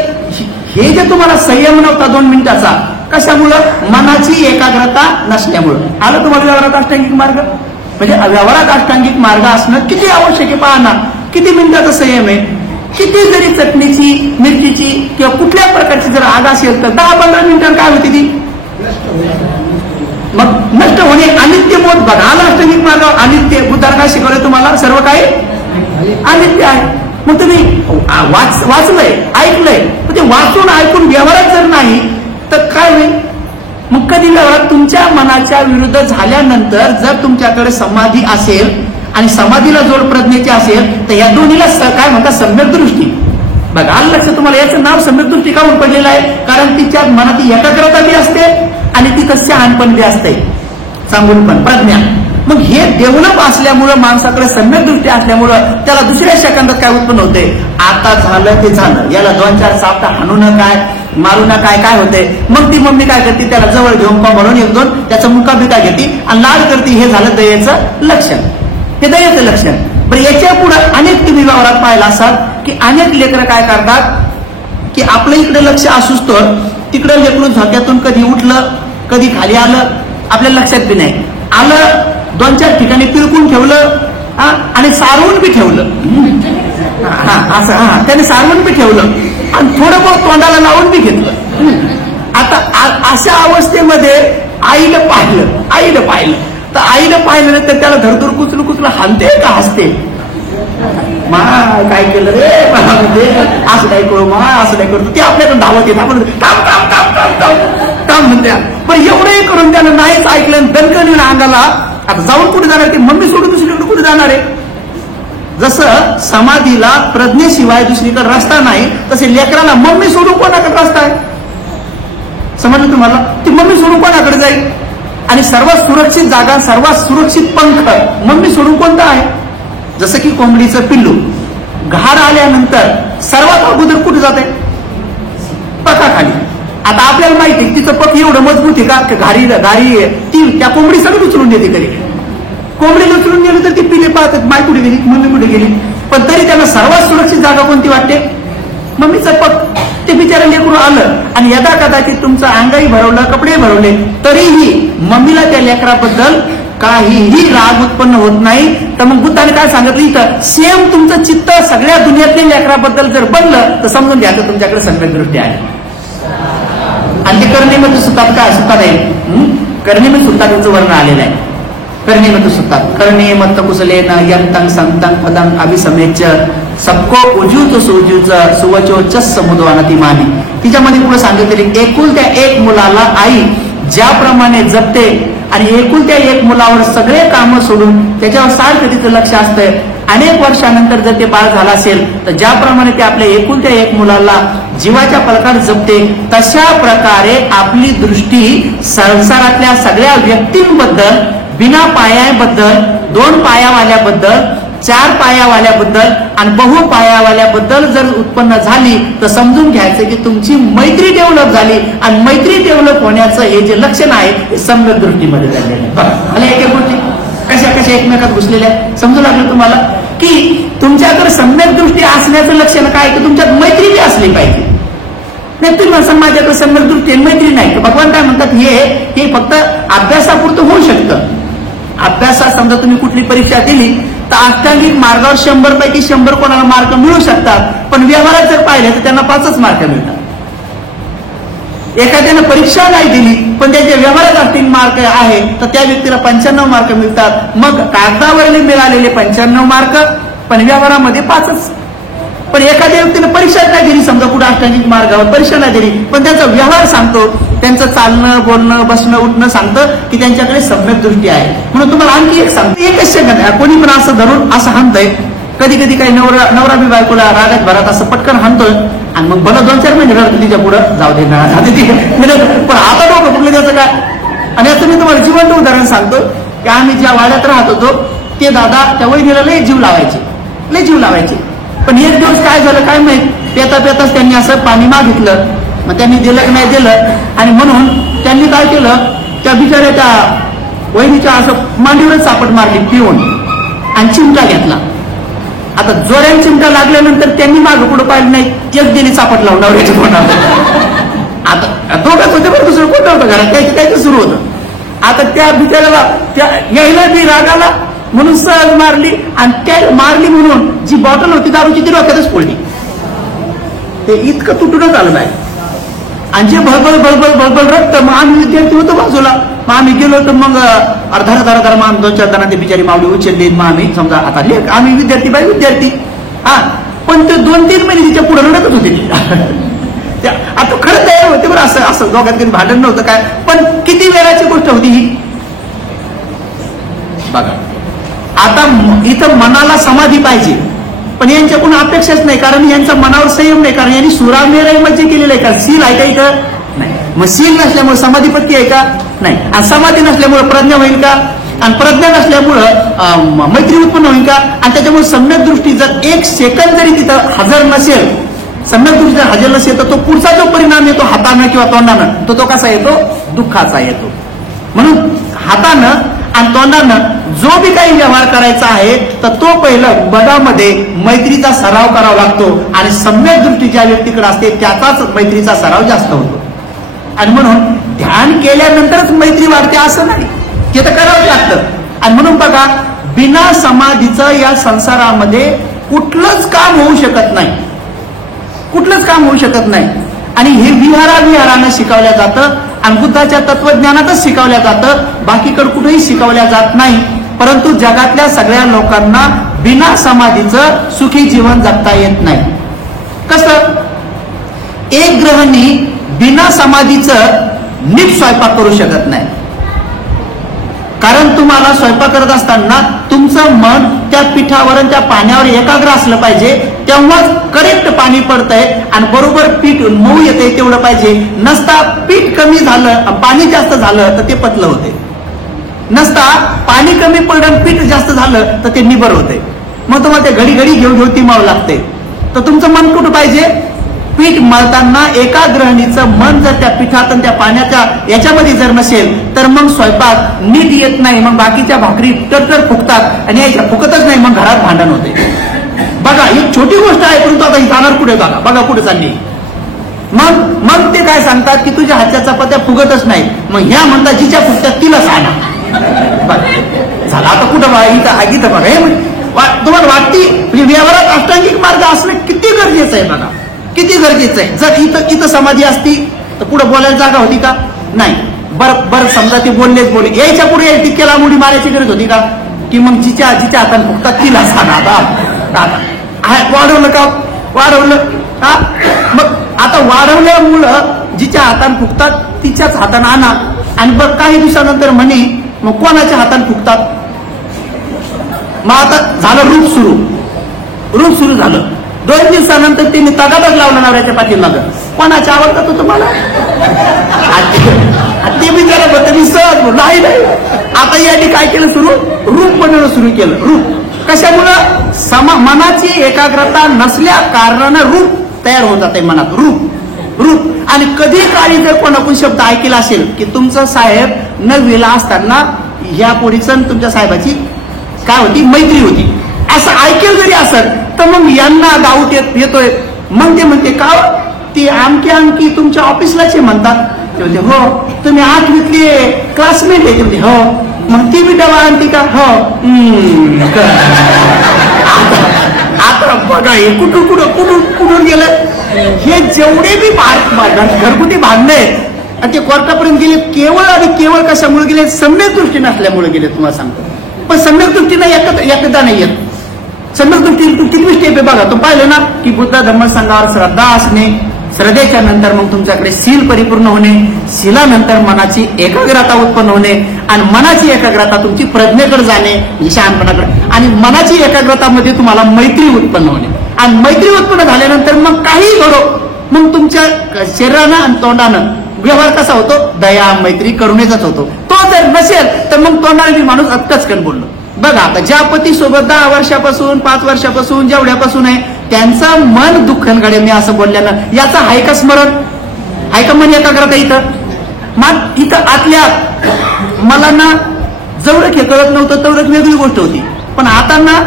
हे जे तुम्हाला संयम नव्हता 2 मिनिटाचा, कशामुळं? मनाची एकाग्रता नसल्यामुळं. आलं तुम्हाला व्यवहारात अष्टांगिक मार्ग? म्हणजे व्यवहारात अष्टांगिक मार्ग असणं किती आवश्यक आहे पहा ना. किती मिनिटाचा संयम आहे. किती जरी चटणीची, मिरचीची किंवा कुठल्या प्रकारची जर आग असेल तर 10-15 मिनिटांनी काय होती ती? मग नष्ट होणे. अनित्य बोध बघा. आला अष्टांगिक मार्ग अनित्य. बुद्धाला काय शिकवलंय तुम्हाला? सर्व काही अनित्य आहे. मग तुम्ही वाचलंय, ऐकलंय, पण ते वाचून ऐकून व्यवहारात जर नाही तर काय होईल? मग कधी व्यवहारात तुमच्या मनाच्या विरुद्ध झाल्यानंतर जर तुमच्याकडे समाधी असेल आणि समाधीला जोड प्रज्ञेची असेल तर या दोन्हीला काय म्हणतात? सम्यक दृष्टी. बघा आलं लक्ष तुम्हाला? याचं नाव सम्यक दृष्टी का म्हणून पडलेलं आहे? कारण तिच्या मनात एकाग्रता बी असते आणि ती तस्य शहाणपण बी असते, सांगून पण प्रज्ञा. मग हे डेव्हलप असल्यामुळं, माणसाकडे सम्यक दृष्टी असल्यामुळं त्याला दुसऱ्या सेकंदात काय उत्पन्न होते? आता झालं ते झालं, याला 2-4 सापटा हाणू न काय, मारू न काय, काय होते? मग ती मम्मी काय करते? त्याला जवळ घेऊन म्हणून 1-2 त्याचा मुका बिका घेते आणि लाड करते. हे झालं दयेचं लक्षण. हे दयेचं लक्षण. पण याच्या पुढे अनेक तुम्ही व्यवहारात पाहिला असाल की अनेक लेकरं काय करतात की आपलं इकडे लक्ष असूच तर तिकडे लेकरू झोक्यातून कधी उठलं, कधी खाली आलं, आपल्या लक्षात बी नाही आलं. 2-4 ठिकाणी पिळकून ठेवलं आणि सारवून बी ठेवलं. असं त्याने सारवून बी ठेवलं आणि थोडं बहुत तोंडाला लावून बी घेतलं. आता अशा अवस्थेमध्ये आईला पाहिलं तर आईनं पाहिलं तर त्याला धरधर कुचलं हानते का हसते? मा काय केलं रे, असं काय करू मा, असं काय करतो. ते आपल्याकडे धावत येत, आपण काम म्हणत्या. पण एवढंही करून त्यानं नाहीच ऐकलं, दणकन अंगाला. आता जाऊन कुठे जाणार? ते मम्मी सोडून दुसरीकडे कुठे जाणार आहे? जसं समाधीला प्रज्ञेशिवाय दुसरीकडे रस्ता नाही, तसे लेकराला मम्मी सोडून कोणाकडे रस्ता आहे? समजलं तुम्हाला? ती मम्मी सोडून कोणाकडे जाईल? आणि सर्वात सुरक्षित जागा, सर्वात सुरक्षित पंख मम्मी सोडून कोणता आहे? जसं की कोंबडीचं पिल्लू घार आल्यानंतर सर्वात अगोदर कुठे जाते? पखाखाली. आता आपल्याला माहिती आहे तिचं पख एवढं मजबूत आहे का घारी ती त्या कोंबडी सगळं उचलून देते. कधी कोंबडीला उचलून गेलं तर ती पिल्ले पाहतात माय कुठे गेली, मम्मी कुठे गेली. पण तरी त्यांना सर्वात सुरक्षित जागा कोणती वाटते? मम्मीचं पख. ते बिचारा लेकरू आलं आणि यदा कदाचित तुमचं अंगाई भरवलं, कपडे भरवले, तरीही मम्मीला त्या लेकराबद्दल काहीही राग उत्पन्न होत नाही. तर मग बुद्धाने काय सांगितलं इथं? सेम तुमचं चित्त सगळ्या दुनियातल्या लेकराबद्दल जर बनलं तर समजून घ्यायचं तुमच्याकडे सम्यक दृष्टी आहे. आणि ते कर्णिमत सुतात काय सुतात आहे? कर्णिमत सुतात यांचं वर्ण आलेलं आहे. कर्णिमत सुतात कर्णिमत कुसलेन यंतं संतं पदं अभिसमेच सबको उजूच सोजूच सुवचोच समुद्वानती मानी. तिच्यामध्ये पुढे सांगितले एकुलत्या एक मुलाला आई ज्याप्रमाणे जपते आणि एकुलत्या एक मुलावर सगळे कामं सोडून त्याच्यावर सारखं तिचं लक्ष असतंय. अनेक वर्षानंतर जर ते बाळ झालं असेल तर ज्याप्रमाणे ते आपल्या एकुलत्या एक मुलाला जीवाच्या पलकात जपते, तशा प्रकारे आपली दृष्टी संसारातल्या सगळ्या व्यक्तींबद्दल, बिना पायाबद्दल, 2 पायावाल्याबद्दल, 4 पायावाल्याबद्दल आणि बहु पायावाल्याबद्दल जर उत्पन्न झाली तर समजून घ्यायचं की तुमची मैत्री डेव्हलप झाली. आणि मैत्री डेव्हलप होण्याचं हे जे लक्षण आहे ते सम्यक दृष्टीमध्ये झालेलं आहे. बघा एक गोष्टी कशा कशा एकमेकात घुसलेल्या समजू लागलं तुम्हाला की तुमच्याकडे सम्यक दृष्टी असण्याचं लक्षण काय की तुमच्यात मैत्री बी असली पाहिजे. नाही तुम्ही समाजाकडे सम्यक दृष्टी मैत्री नाही. भगवान काय म्हणतात? हे फक्त अभ्यासापुरतं होऊ शकतं. अभ्यासात समजा तुम्ही कुठली परीक्षा दिली तर अष्टांगिक मार्गावर 100 पैकी 100 कोणाला मार्क मिळू शकतात. पण व्यवहारात जर पाहिले तर त्यांना 5च मार्क मिळतात. एखाद्यानं परीक्षा नाही दिली पण त्याच्या व्यवहारात असतील मार्क आहे तर त्या व्यक्तीला 95 मार्क मिळतात. मग कागदावरले मिळालेले 95 मार्क पण व्यवहारामध्ये 5च. पण एखाद्या व्यक्तीने परीक्षा नाही दिली, समजा कुठे अष्टांगिक मार्गावर परीक्षा नाही दिली पण त्याचा व्यवहार सांगतो त्यांचं चालणं बोलणं बसणं उठणं सांगतं की त्यांच्याकडे सम्यक दृष्टी आहे. म्हणून तुम्हाला आणखी एक सांगतो, एकच सेकंद आहे, कोणी पण असं धरून असं हाणतंय. कधी कधी काही नवरा बी बायकोला रागात भरात असं पटकन हाणतोय आणि मग भलं 2-4 महिने रडतं तिच्या पुढं, जाऊ दे ना पण आता डोकं कुठलं त्याचं काय. आणि असं मी तुम्हाला जिवंत उदाहरण सांगतो की आम्ही ज्या वाड्यात राहत होतो ते दादा त्या वहिनीला लय जीव लावायचे. पण एक दिवस काय झालं काय माहित, पेताच त्यांनी असं पाणी मागितलं. मग त्यांनी दिलं की नाही दिलं, आणि म्हणून त्यांनी काय केलं, त्या बिचाऱ्या त्या वहिनीच्या असं मांडीवरच चापट मारली पिऊन आणि चिमटा घेतला. आता जोऱ्याने चिमटा लागल्यानंतर त्यांनी मागं पुढे पाहिलं नाही, तेच दिली चापट लावून नवऱ्याच्या तोंडात. आता दोघंच होते बरं, दुसरं कोणतं होतं घरात, त्याचं सुरू होतं. आता त्या बिचाऱ्याला त्या यायला बी रागाला म्हणून सहज मारली, आणि त्या मारली म्हणून जी बॉटल होती दारूची ती डोक्यातच पडली. ते इतकं तुटूनच आलं नाही. आणि जे भळबळ रक्त. मग आम्ही विद्यार्थी होतो बाजूला, मग आम्ही गेलो तर मग अर्धा मग 2-4 जणांनी बिचारी मावडी उचलली. मग आम्ही समजा आता आम्ही विद्यार्थी हा, पण ते 2-3 महिने तिच्या पुढे रडतच होते. आता खरंच तयार होते बरं, असं दोघात कधी भांडण नव्हतं काय, पण किती वेळाची गोष्ट होती ही बघा. आता इथं मनाला समाधी पाहिजे, पण यांच्याकडून अपेक्षाच नाही, कारण यांचा मनावर संयम नाही, कारण यांनी सुरामेरमध्ये केलेलं आहे का, सील आहे का इथं नाही. मग सील नसल्यामुळे समाधीपत्ती आहे का नाही, आणि समाधी नसल्यामुळे प्रज्ञा होईल का, आणि प्रज्ञा नसल्यामुळं मैत्री उत्पन्न होईल का. आणि त्याच्यामुळे सम्यक दृष्टी जर 1 सेकंद जरी तिथं हजर नसेल, सम्यक दृष्टी जर हजर नसेल, तर तो पुढचा जो परिणाम येतो हातानं किंवा तोंडानं, तो कसा येतो, दुःखाचा येतो. म्हणून हातानं आणि तोंडानं जो बी काही व्यवहार करायचा आहे तर तो पहिलं मनामध्ये मैत्रीचा सराव करावा लागतो, आणि सम्यक दृष्टी ज्या व्यक्तीकडे असते त्याचाच मैत्रीचा सराव जास्त होतो. आणि म्हणून ध्यान केल्यानंतरच मैत्री वाढते असं नाही, ते तर करावंच लागतं. आणि म्हणून बघा, बिना समाधीचं या संसारामध्ये कुठलंच काम होऊ शकत नाही. आणि हे विहारानं शिकवल्या जातं, आणि बुद्धाच्या तत्वज्ञानातच शिकवल्या जातं, बाकीकडे कुठेही शिकवल्या जात नाही. परंतु जगातल्या सगळ्या लोकांना बिना समाधीचं सुखी जीवन जगता येत नाही. कसं, एक गृहिणी बिना समाधीचं नीट स्वयंपाक करू शकत नाही, कारण तुम्हाला स्वयंपाक करत असताना तुमचं मन त्या पिठावर आणि त्या पाण्यावर एकाग्र असलं पाहिजे, तेव्हाच करेक्ट पाणी पडतंय आणि बरोबर पीठ मऊ येते तेवढं पाहिजे. नसता पीठ कमी झालं पाणी जास्त झालं तर ते पतलं होते, नसता पाणी कमी पडलं पीठ जास्त झालं तर ते निबर होते. मग तुम्हाला ते घडी घेऊन ती माव लागते. तर तुमचं मन कुठं पाहिजे, पीठ मळताना एका गृहिणीचं मन जर त्या पिठात आणि त्या पाण्याच्या याच्यामध्ये जर नसेल तर मग स्वयंपाक नीट येत नाही. मग बाकीच्या भाकरी तर फुकतात आणि याच्या फुकतच नाही, मग घरात भांडण होते. बघा, ही छोटी गोष्ट आहे, परंतु आता ही जाणार कुठे, बघा कुठे चालली. मग ते काय सांगतात की तुझ्या हातच्या चपात्या फुगतच नाही. मग ह्या म्हणतात जिच्या फुगतात तिला सांगा. झालं आता कुठं इथं बघा, हे तुम्हाला वाटते म्हणजे व्यवहारात अष्टांगिक मार्ग असणं किती गरजेचं आहे बघा, किती गरजेचं आहे. जर इथं समाधी असती तर पुढे बोलायला जागा होती का नाही. बरं समजा ते बोललेच यायच्या पुढे टिक्क्याला मुडी मारायची गरज होती का, की मग जिच्या हाताने फुकतात तिला सांगा. वाढवलं का, वाढवलं हा. मग आता वाढवल्यामुळं जिच्या हाताने फुकतात तिच्याच हाताने आणा, आणि बरं काही दिवसानंतर म्हणे मग कोणाच्या हाताने फुकतात. मग आता झालं रूप सुरू झालं. 2 दिवसानंतर त्यांनी तगादाच लावला नवऱ्याच्या पाठीमागं, कोणाच्या आवडतं तो तुम्हाला. ते मी त्याला बद्दल सहज नाही. आता यांनी काय केलं, रूप बनवणं सुरू केलं. रूप कशामुळं, मनाची एकाग्रता नसल्या कारणानं रूप तयार होत जाते मनात. रूप. आणि कधी काळी जर कोणाकडून शब्द ऐकला असेल की तुमचं साहेब 9वीला असताना ह्या पोरीचं तुमच्या साहेबाची काय होती, मैत्री होती, असं ऐकेल जरी असेल तर मग यांना डाऊट येतोय. मग ते म्हणते का ती आमकी तुमच्या ऑफिसलाच म्हणतात. ते म्हणते हो. तुम्ही 8वीतली क्लासमेट आहे. ते म्हणते हो. मग ती बी डबा आणती का, हो. आता बघा हे कुठून गेलं. हे जेवढे बी घरगुती भांडणे आहेत ते कोर्टापर्यंत गेले, केवळ कशामुळे गेले, सम्यक दृष्टी नसल्यामुळे गेले. तुम्हाला सांगतो, पण सम्यक दृष्टीने एकदा नाही येत. सम्यक दृष्टी किती स्टेप आहे बघा. तो पाहिलं ना की बुद्ध धर्मसंघावर श्रद्धा असणे, श्रद्धेच्या नंतर मग तुमच्याकडे शील परिपूर्ण होणे, शीलानंतर मनाची एकाग्रता उत्पन्न होणे, आणि मनाची एकाग्रता तुमची प्रज्ञेकडे जाणे, म्हणजे शहाणपणाकडे, आणि मनाची एकाग्रतामध्ये तुम्हाला मैत्री उत्पन्न होणे, आणि मैत्री उत्पन्न झाल्यानंतर मग काही घडो, मग तुमच्या शरीरानं आणि तोंडानं व्यवहार कसा होतो, दया मैत्री करुणेचाच होतो. तो जर नसेल तर मग तोंडाने मी माणूस अटकचकन बोललो. बघा आता ज्या पतीसोबत 10 वर्षापासून 5 वर्षापासून जेवढ्यापासून आहे त्यांचं मन दुःखनकडे मी असं बोलल्यानं याचा आहे का स्मरण, आहे का मन एकाग्रता इथं? मग इथं आतल्या मला ना जेवढं हे कळत नव्हतं तेवढं वेगळी गोष्ट होती. पण आता ना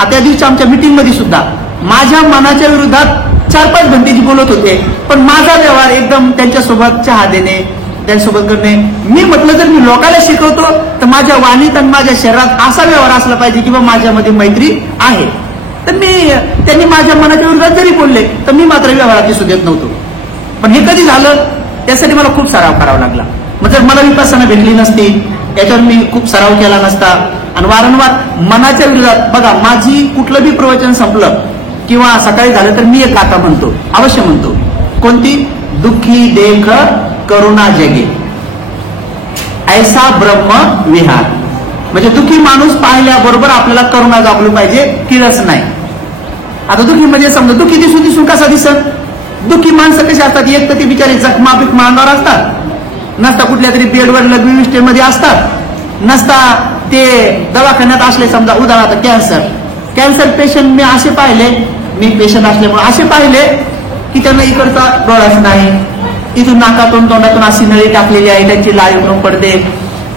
त्या दिवशी आमच्या मीटिंग मध्ये सुद्धा माझ्या मनाच्या विरोधात 4-5 घंटे बोलत होते, पण माझा व्यवहार एकदम त्यांच्यासोबत चहा देणे, त्यांच्यासोबत करणे. मी म्हटलं जर मी लोकांना शिकवतो तर माझ्या वाणीत आणि माझ्या शरीरात असा व्यवहार असला पाहिजे की माझ्यामध्ये मैत्री आहे. तर त्यांनी माझ्या मनाच्या विरोधात जरी बोलले तर मी मात्र व्यवहारात दिसू देत नव्हतो. पण हे कधी झालं, त्यासाठी मला खूप सराव करावा लागला. मग जर मला विपස්සना भेटली नसती, याच्यावर मी खूप सराव केला नसता, आणि वारंवार मनाच्या विरोधात, बघा माझी कुठलं बी प्रवचन संपलं किंवा सकाळी झालं तर मी एक गाथा म्हणतो, अवश्य म्हणतो. कोणती? दुःखी देख करुणा जगे ऐसा ब्रह्म विहार. म्हणजे दुःखी माणूस पाहिल्याबरोबर आपल्याला करुणा दाखवली पाहिजे, किरच नाही. आता दुःखी म्हणजे समजा दुःखी दिसून कसा दिसत? दुःखी माणसं कशी असतात? एक तर ती बिचारी जखमा बिखमा अंगावर असतात, नसता कुठल्या तरी बेडवर लग्विष्टेमध्ये असतात, नसता ते दवाखान्यात असले. समजा उदाहरणार्थ कॅन्सर पेशंट मी असे पाहिले, मी पेशंट असल्यामुळे असे पाहिले की त्यांना इकडचा डोळाच नाही, इथून नाकातून तोंडातून अशी नळी टाकलेली आहे, त्यांची लाळ उठून पडते,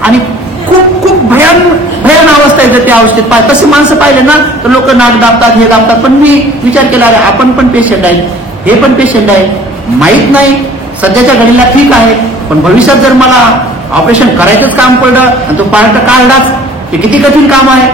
आणि खूप खूप भयान अवस्था आहे. त्या अवस्थेत तशी माणसं पाहिले ना तर लोक नाक दाबतात, हे दाबतात. पण मी विचार केला, अरे आपण पण पेशंट आहे, हे पण पेशंट आहे, माहित नाही सध्याच्या घडीला ठीक आहे, पण भविष्यात जर मला ऑपरेशन करायचंच काम पडलं आणि तो पार्ट काढलाच, हे किती कठीण काम आहे.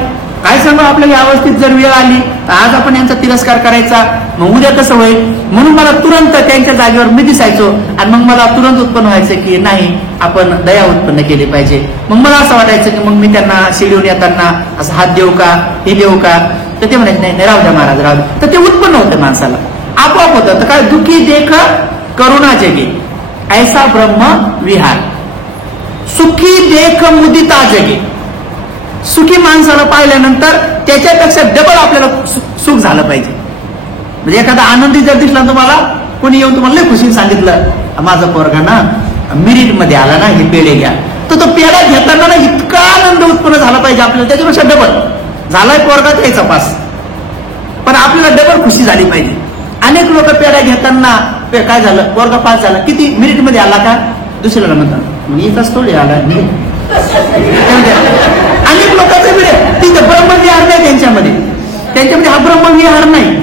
काय सांगू, आपल्या या अवस्थेत जर वेळ आली तर आज आपण यांचा तिरस्कार करायचा, मग उद्या कसं होईल. म्हणून मला तुरंत त्यांच्या जागेवर मी दिसायचो, आणि मग मला तुरंत उत्पन्न व्हायचं की नाही, आपण दया उत्पन्न केली पाहिजे. मग मला असं वाटायचं की मग मी त्यांना शिडीवर येताना असं हात देऊ का, हे देऊ का, तर ते म्हणायचे नाही राहू द्या महाराज, राहू द्या. तर ते उत्पन्न होतं माणसाला, आपोआप होतं. तर काय, दुःखी देख करुणा जगे ऐसा ब्रह्म विहार, सुखी देख मुदिता जगे. सुखी माणसाला पाहिल्यानंतर त्याच्यापेक्षा डबल आपल्याला सुख झालं पाहिजे. म्हणजे एखादा आनंदी जर दिसला तुम्हाला, कोणी येऊन तुम्हाला लय खुशीने सांगितलं, माझा पोरगा ना मिरिट मध्ये आला ना, हे पेढे घ्या, तर तो पेढा घेताना ना इतका आनंद उत्पन्न झाला पाहिजे आपल्याला, त्याच्यापेक्षा डबल झालाय पोरगा त्याचा पास, पण आपल्याला डबल खुशी झाली पाहिजे. अनेक लोक पेढा घेताना काय झालं, पोरगा पास झाला, किती मिरिट मध्ये आला का, दुसऱ्याला म्हणतात मग इथंच थोडी आला. अनेक लोकांचं मिळे तिथं ब्रह्मविहार नाही, त्यांच्यामध्ये हा ब्रह्मविहार नाही.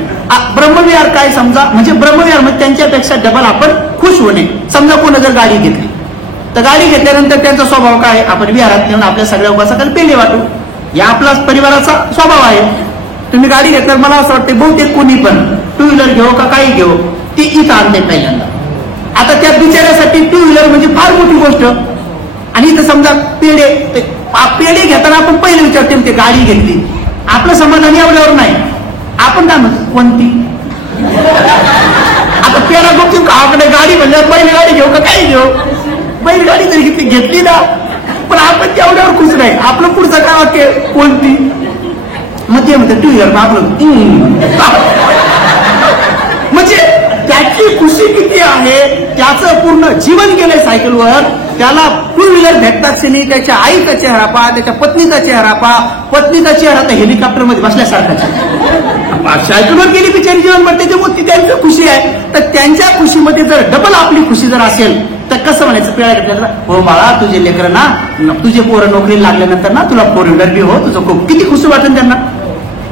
ब्रह्मविहार काय समजा, म्हणजे ब्रह्मविहार म्हणजे त्यांच्यापेक्षा डबल आपण खुश होणे. समजा कोणी जर गाडी घेतली, तर गाडी घेतल्यानंतर त्यांचा स्वभाव काय, आपण विहारात नेऊन आपल्या सगळ्या उपासकाला पेढे वाटू, या आपला परिवाराचा स्वभाव आहे. तुम्ही गाडी घेतल्यावर मला असं वाटतं बहुतेक कोणी पण 2 व्हीलर घेऊ का काही घेऊ, ती इथं आणते पहिल्यांदा. आता त्या बिचाऱ्यासाठी 2 व्हीलर म्हणजे फार मोठी गोष्ट, आणि इथं समजा पेढे घेताना आपण पहिले विचारतो ते गाडी घेतली, आपलं समाधान एवढ्यावर नाही, आपण काय म्हणतो कोणती. आता पेढा बघतो गावाकडे गाडी म्हणल्यावर पहिली गाडी घेऊ का काही घेऊ, पहिली गाडी जरी घेतली ना, पण आपण तेवढ्यावर खुश नाही. आपलं पुढचं काय वाक्य, कोणती. मग ते म्हणतात 2 व्हीलर, आपलं म्हणजे त्याची खुशी किती आहे, त्याचं पूर्ण जीवन गेलंय सायकलवर, त्याला 2 व्हीलर भेटतात नाही, त्याच्या आईचा चेहरा पहा, त्याच्या पत्नीचा चेहरा पहा, पत्नीचा चेहरा तर हेलिकॉप्टर मध्ये बसल्यासारखा, सायकलवर गेली बिचारी जीवनभर, त्याच्यामुळे त्यांची खुशी आहे. तर त्यांच्या खुशीमध्ये जर डबल आपली खुशी जर असेल तर कसं म्हणायचं, पेढा घेतला, हो बाळा तुझे लेकरं ना, तुझे पोरं नोकरी लागल्यानंतर ना तुला 4 व्हीलर बी हो, तुझं खूप किती खुशी वाटेल त्यांना.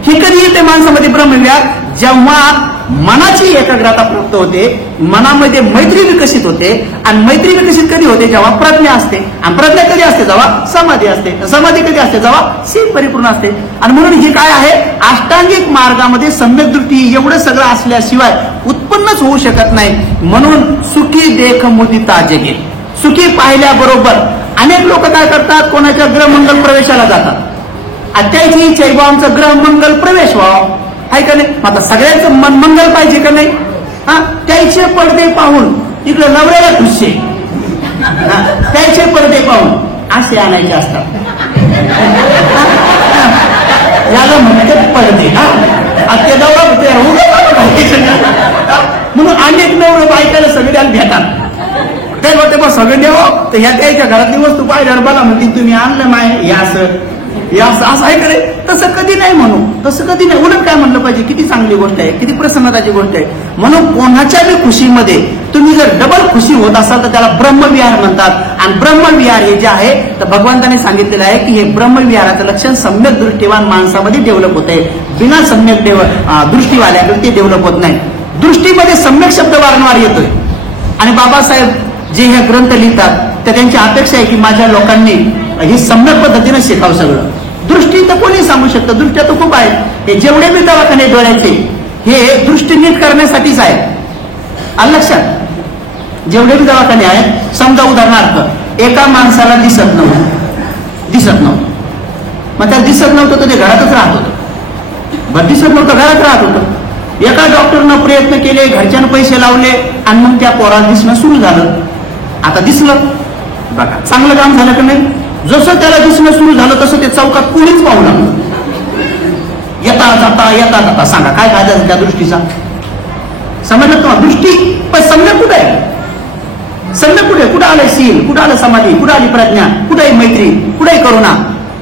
हे कधी येते माणसामध्ये ब्रह्मविहार, जेव्हा मनाची एकाग्रता प्राप्त होते, मनामध्ये मैत्री विकसित होते, आणि मैत्री विकसित कधी होते, जेव्हा प्रज्ञा असते, आणि प्रज्ञा कधी असते, जेव्हा समाधी असते, समाधी कधी असते, जेव्हा शील परिपूर्ण असते. आणि म्हणून हे काय आहे, अष्टांगिक मार्गामध्ये सम्यक दृष्टी एवढं सगळं असल्याशिवाय उत्पन्नच होऊ शकत नाही. म्हणून सुखी देख मुदिता जगे, सुखी पाहिल्याबरोबर अनेक लोक काय करतात, कोणाच्या ग्रहमंगल प्रवेशाला जातात, आणि त्याची इच्छा आहे आमचं ग्रह मंगल प्रवेश व्हावा, आहे का नाही. आता सगळ्यांचं मन मंगल पाहिजे का नाही, त्याचे पडदे पाहून इकडे नवऱ्याला खुशी, त्याचे पडदे पाहून असे आणायचे असतात. याला म्हणतात पडदे. ते नवरा म्हणून अनेक नवरे बायकाला सगळ्याला भेटात. ते म्हणते मग सगळं द्यावं तर ह्या त्याच्या घरातली वस्तू पाहिल्यावर बघा म्हणते तुम्ही आणलं माय या असं आहे का रे? तसं कधी नाही म्हणू, तसं कधी नाही. उलट काय म्हणलं पाहिजे, किती चांगली गोष्ट आहे, किती प्रसन्नताची गोष्ट आहे. म्हणून कोणाच्या बी खुशीमध्ये तुम्ही जर डबल खुशी होत असाल तर त्याला ब्रह्मविहार म्हणतात. आणि ब्रह्मविहार हे जे आहे तर भगवंताने सांगितलेलं आहे की हे ब्रह्मविहाराचं लक्षण सम्यक दृष्टीवान माणसामध्ये डेव्हलप होत आहे. बिना सम्यक दृष्टीवाल्याकडे ते डेव्हलप होत नाही. दृष्टीमध्ये सम्यक शब्द वारंवार येतोय. आणि बाबासाहेब जे हे ग्रंथ लिहितात तर त्यांची अपेक्षा आहे की माझ्या लोकांनी हे सम्यक पद्धतीने शिकावं सगळं. दृष्टी तर कोणी सांगू शकतं, दृष्ट्या तर खूप आहेत. हे जेवढे मी दवाखाने डोळ्याचे हे दृष्टी नीट करण्यासाठीच आहे. आलं लक्षात? जेवढे बी दवाखाने आहेत, समजा उदाहरणार्थ एका माणसाला दिसत नव्हतं, मग त्याला दिसत नव्हतं तर ते घरातच राहत होतं. बरं, दिसत नव्हतं घरात राहत होतं. एका डॉक्टरनं प्रयत्न केले, घरच्यानं पैसे लावले आणि मग त्या पोराला दिसणं सुरू झालं. आता दिसलं, बघा चांगलं काम झालं का नाही? जसं त्याला दिसणं सुरू झालं तसं ते चौकात कोणीच पाहू लागलं. येता जाता सांगा काय फायदा त्या दृष्टीचा? समजलं तुम्हाला? दृष्टी पण सम्यक कुठे आहे? सम्यक कुठे? कुठं आलंय शील, कुठं आलं समाधी, कुठं आली प्रज्ञा, कुठे मैत्री, कुठे करुणा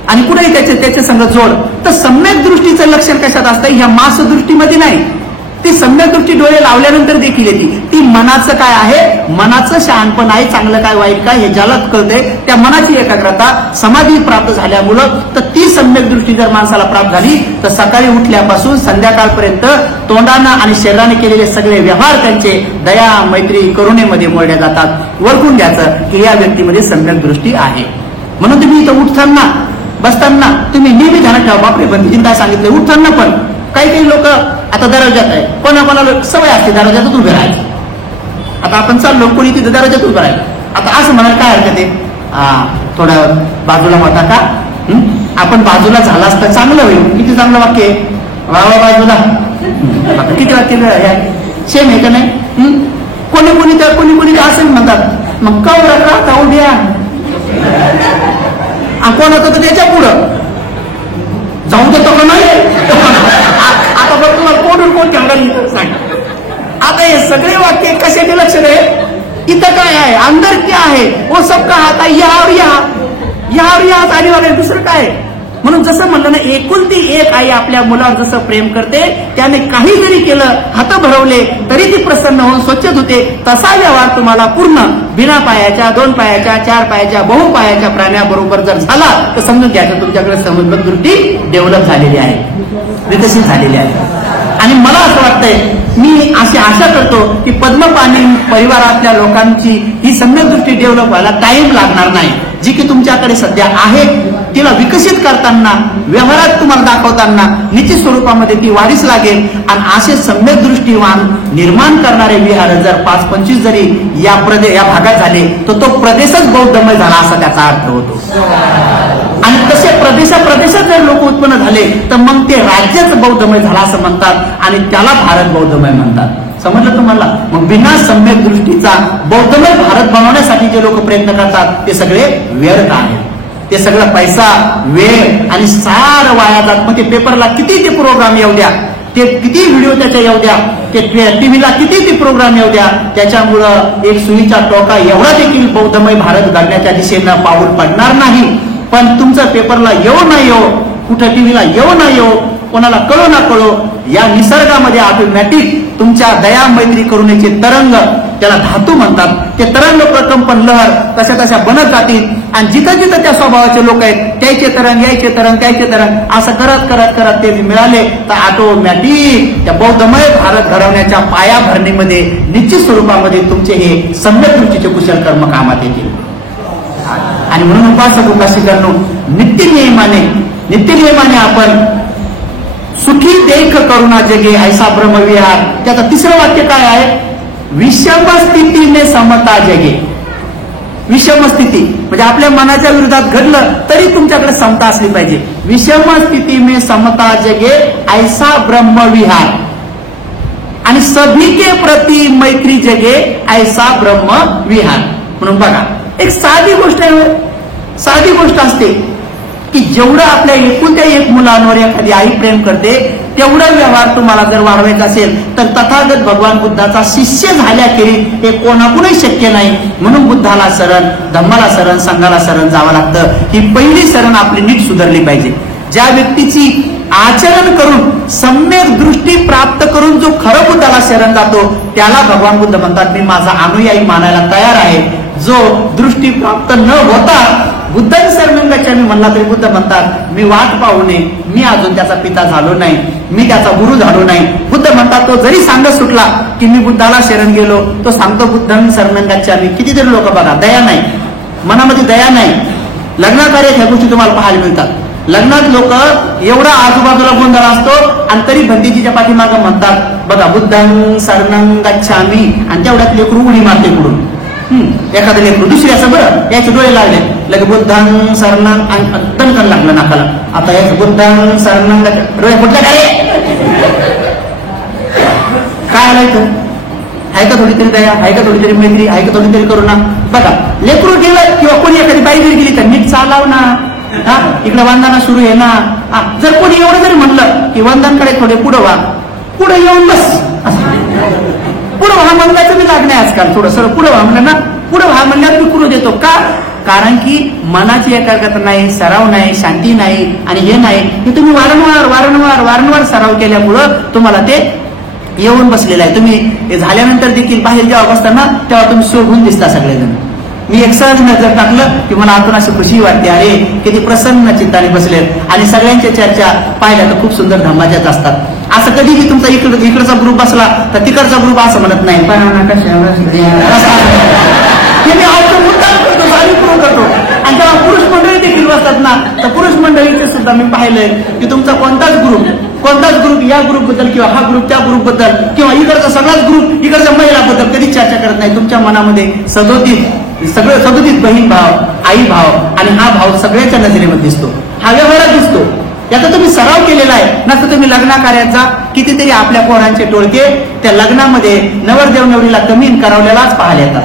आणि कुठेही त्याच्या संग जोड. तर सम्यक दृष्टीचं लक्षण कशात असतं? ह्या मास दृष्टीमध्ये नाही. ती सम्यक दृष्टी डोळे लावल्यानंतर देखील येते. ती मनाचं काय आहे, मनाचं शहाणपण आहे, चांगलं काय वाईट काय हे ज्याला कळतंय त्या मनाची एकाग्रता समाधी प्राप्त झाल्यामुळं. तर ती सम्यक दृष्टी जर माणसाला प्राप्त झाली तर सकाळी उठल्यापासून संध्याकाळपर्यंत तोंडानं आणि शरीराने केलेले सगळे व्यवहार त्यांचे दया मैत्री करुणेमध्ये मोडल्या जातात. ओळखून घ्यायचं की या व्यक्तीमध्ये सम्यक दृष्टी आहे. म्हणून तुम्ही इथं उठताना बसताना तुम्ही नेहमी ध्यानात ठेवा. बापरे, पण तिने काय सांगितलं, उठताना पण काही लोक आता दरवाजात आहे, कोणाकोणाला सवय असते दरवाजातच उभे राहायचं. आता आपण चाललो, कोणी तिथे दरवाजात उभं राहिलं. आता असं म्हणायला काय हरकत आहे, थोडं बाजूला होता का, आपण बाजूला झाला असता चांगलं होईल. किती चांगलं वाक्य आहे, वा बाजूला. आता किती वाक्य सेम आहे का नाही? कोणी असं म्हणतात, मग कवरात राहता उभ्या कोण होतं तर त्याच्या पुढं जाऊ देतो का नाही? आता बघ तुम्हाला कोण तेवढं सांग. आता हे सगळे वाक्य कशाचे लक्षण आहे? इथं काय आहे, अंदर क्या आहे, वो सब का आता या अनिवार्य, दुसरं काय? म्हणून जसं म्हणलं ना, एकुलती एक आई आपल्या मुलावर जसं प्रेम करते, त्याने काही जरी केलं, हात भरवले तरी ती प्रसन्न होऊन स्वच्छ धुते. तसा व्यवहार तुम्हाला पूर्ण बिना पायाच्या, 2 पायाच्या, 4 पायाच्या, बहुपायाच्या प्राण्याबरोबर जर झाला तर समजून घ्यायचं तुमच्याकडे समजून दृष्टी डेव्हलप झालेली आहे, विकसित झालेली आहे. आणि मला असं वाटतंय, मी अशी आशा करतो की पद्मपाणी परिवारातल्या लोकांची ही सम्यक दृष्टी डेव्हलप व्हायला टाइम लागणार नाही. जी की तुमच्याकडे सध्या आहे तिला विकसित करताना, व्यवहारात तुम्हाला दाखवताना निश्चित स्वरूपामध्ये ती वाढीस लागेल. आणि असे सम्यक दृष्टीवान निर्माण करणारे विहार जर 5-25 जरी या भागात झाले तर तो प्रदेशच बौद्धमय झाला असा त्याचा अर्थ होतो. आणि तसे प्रदेशात जर लोक उत्पन्न झाले तर मग ते राज्यच बौद्धमय झाला असं म्हणतात आणि त्याला भारत बौद्धमय म्हणतात. समजलं तुम्हाला? मग बिना सम्यक दृष्टीचा बौद्धमय भारत बनवण्यासाठी जे लोक प्रयत्न करतात ते सगळे व्यर्थ आहे. ते सगळं पैसा, वेळ आणि सार वाया जात. मग ते पेपरला किती ते प्रोग्राम येऊ द्या, ते किती व्हिडिओ त्याच्या येऊ द्या, ते टीव्हीला किती ते प्रोग्राम येऊ द्या, त्याच्यामुळं एक सुईचा टोका एवढा देखील बौद्धमय भारत घडण्याच्या दिशेनं पाऊल पडणार नाही. पण तुमचं पेपरला येऊ न येऊ, कुठं टीव्हीला येऊ न येऊ, कोणाला कळो ना कळो, या निसर्गामध्ये ऑटोमॅटिक तुमच्या दया मैत्री करुणेचे तरंग, त्याला धातू म्हणतात, ते तरंग प्रकंपन लहर तशा बनत जातील. आणि जिथं त्या स्वभावाचे लोक आहेत त्याचे तरंग, यायचे तरंग, त्याचे तरंग, असं करत ते मिळाले तर ऑटोमॅटिक त्या बौद्धमय भारत घडवण्याच्या पायाभरणीमध्ये निश्चित स्वरूपामध्ये तुमचे हे सम्यक दृष्टीचे कुशल कर्म कामात येतील. आणि म्हणून उपासक उपासिकांनो, नित्यनियमाने आपण सुखी देख करुणा जगे ऐसा ब्रह्मविहार. त्याचं 3रं वाक्य काय आहे? विषम स्थितीने समता जगे. विषम स्थिती म्हणजे आपल्या मनाच्या विरोधात घडलं तरी तुमच्याकडे समता असली पाहिजे. विषम स्थिती में समता जगे ऐसा ब्रह्मविहार. आणि सभी के प्रति मैत्री जगे ऐसा ब्रह्म विहार. म्हणून बघा, एक साधी गोष्ट आहे, साधी गोष्ट असते की जेवढं आपल्या एकुलत्या एक मुलांवर एखादी आई प्रेम करते तेवढा व्यवहार तुम्हाला जर वाढवायचा असेल तर तथागत भगवान बुद्धाचा शिष्य झाल्याखेरीज हे कोणाकुणही शक्य नाही. म्हणून बुद्धाला शरण, धम्माला शरण, संघाला शरण जावं लागतं. ही पहिली शरण आपली नीट सुधारली पाहिजे. ज्या व्यक्तीची आचरण करून सम्यक दृष्टी प्राप्त करून जो खरं बुद्धाला शरण जातो त्याला भगवान बुद्ध म्हणतात मी माझा अनुयायी मानायला तयार आहे. जो दृष्टी प्राप्त न होता बुद्धांनी शरणंगाच्या मी म्हणला तरी बुद्ध म्हणतात मी वाट पाहू नये, मी अजून त्याचा पिता झालो नाही, मी त्याचा गुरु झालो नाही. बुद्ध म्हणतात तो जरी सांगत सुटला की मी बुद्धाला शरण गेलो, तो सांगतो बुद्धांनी शरणंगाच्या मी. कितीतरी लोक बघा, दया नाही, मनामध्ये दया नाही. लग्नाकार्यात ह्या गोष्टी तुम्हाला पाहायला मिळतात. लग्नात लोक एवढा आजूबाजूला गोंधळ असतो आणि तरी भंतीजीच्या पाठीमागं म्हणतात बघा बुद्धं शरणं गच्छामि, आणि तेवढ्यात लेकरू उडी मारते पुढून. एखादं लेकरू दुसरी असं बरं याचे डोळे लागले लगे बुद्धं शरणं, दणकन लागलं नाकाला. आता याचं बुद्धं शरणं डोळे फुटले काय आलायचं? आहे का थोडी तरी दया, आहे का थोडी तरी मैत्री, आहे का थोडी तरी करुणा? बघा लेकरू गेलं किंवा कोणी एखादी बाई जरी गेली तर नीट चालाव ना. इकडे वंदना सुरू आहे ना. जर कोणी एवढं जरी म्हणलं की वंदनकडे थोडे पुढं व्हा, पुढे येऊन बस, पुढं व्हा म्हणण्याचं मी लागणे आजकाल. थोडं सर पुढं व्हा म्हणलं ना, पुढं व्हा म्हणल्यावर मी पुढं देतो का? कारण की मनाची एकाग्रता नाही, सराव नाही, शांती नाही आणि हे नाही. हे तुम्ही वारंवार वारंवार वारंवार सराव केल्यामुळं तुम्हाला ते येऊन बसलेलं आहे. तुम्ही झाल्यानंतर देखील बाहेर जेव्हा बसताना तेव्हा तुम्ही शोभून दिसता सगळेजण. मी एक सहज नजर टाकलं की मला आतून अशी खुशी वाटते अरे किती प्रसन्न चित्ताने बसलेत. आणि सगळ्यांच्या चर्चा पाहिल्या तर खूप सुंदर धम्माच्याच असतात. असं कधी की तुमचा इकडचा ग्रुप बसला तर तिकडचा ग्रुप असं म्हणत नाही हे मी आज मुद्दाम करतो, जाणीवपूर्वक करतो. आणि जेव्हा पुरुष मंडळी देखील बसतात ना तर पुरुष मंडळीचे सुद्धा मी पाहिलंय की तुमचा कोणताच ग्रुप या ग्रुप बद्दल किंवा हा ग्रुप त्या ग्रुप बद्दल किंवा इकडचा सगळाच ग्रुप इकडच्या महिलाबद्दल कधी चर्चा करत नाही. तुमच्या मनामध्ये सदोदित बहीण भाव, आई भाव आणि हा भाव सगळ्याच्या नजरेमध्ये दिसतो, हा व्यवहारात दिसतो. याचा तुम्ही सराव केलेला आहे. नसतं तुम्ही लग्ना कार्यात जा, कितीतरी आपल्या पोरांचे टोळके त्या लग्नामध्ये नवरदेव नवरीला कमी करावलेलाच पाहायला येतात.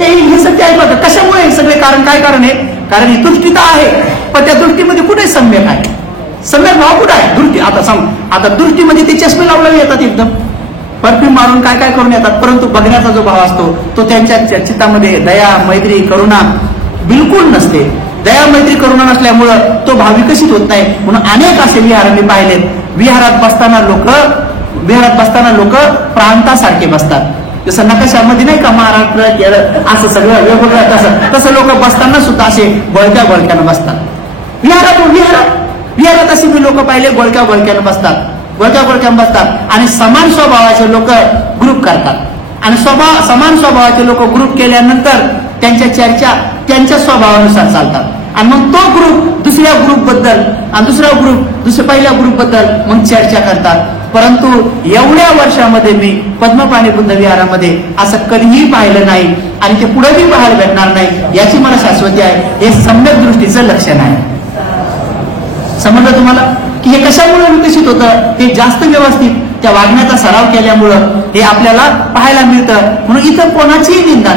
हे सत्य आहे बघा. कशामुळे हे सगळे कारण? काय कारण आहे? कारण ही दृष्टी तर आहे पण त्या दृष्टीमध्ये कुठे सम्यक आहे? सम्यक भाव कुठे आहे? दृष्टी. आता सांग, आता दृष्टीमध्ये ते चष्मे लावलेले येतात, एकदम परफ्यूम मारून काय काय करून येतात, परंतु बघण्याचा जो भाव असतो तो त्यांच्या चित्तामध्ये दया, मैत्री, करुणा बिलकुल नसते. दया, मैत्री, करुणा नसल्यामुळं तो भाव विकसित होत नाही. म्हणून अनेक असे विहार मी पाहिलेत. विहारात बसताना लोक प्रांतासारखे बसतात. जसं नकाशामध्ये नाही का महाराष्ट्र, केरळ असं सगळं वेगवेगळं तसं लोक बसताना सुद्धा असे बळक्यानं बसतात. विहारात असे मी लोक पाहिले बळक्यानं बसतात आणि समान स्वभावाचे लोक ग्रुप करतात आणि समान स्वभावाचे लोक ग्रुप केल्यानंतर त्यांच्या चर्चा त्यांच्या स्वभावानुसार चालतात. आणि मग तो ग्रुप दुसऱ्या ग्रुप बद्दल आणि दुसऱ्या पहिल्या ग्रुप बद्दल मग चर्चा करतात. परंतु एवढ्या वर्षामध्ये मी पद्मपाणी बुद्ध विहारामध्ये असं कधीही पाहिलं नाही आणि ते पुढेही पाहायला भेटणार नाही याची मला शाश्वती आहे. हे सम्यक दृष्टीचं लक्षण आहे. समजलं तुम्हाला की हे कशामुळे विकसित होतं? हे जास्त व्यवस्थित त्या वागण्याचा सराव केल्यामुळं हे आपल्याला पाहायला मिळतं. म्हणून इथं कोणाचीही निंदा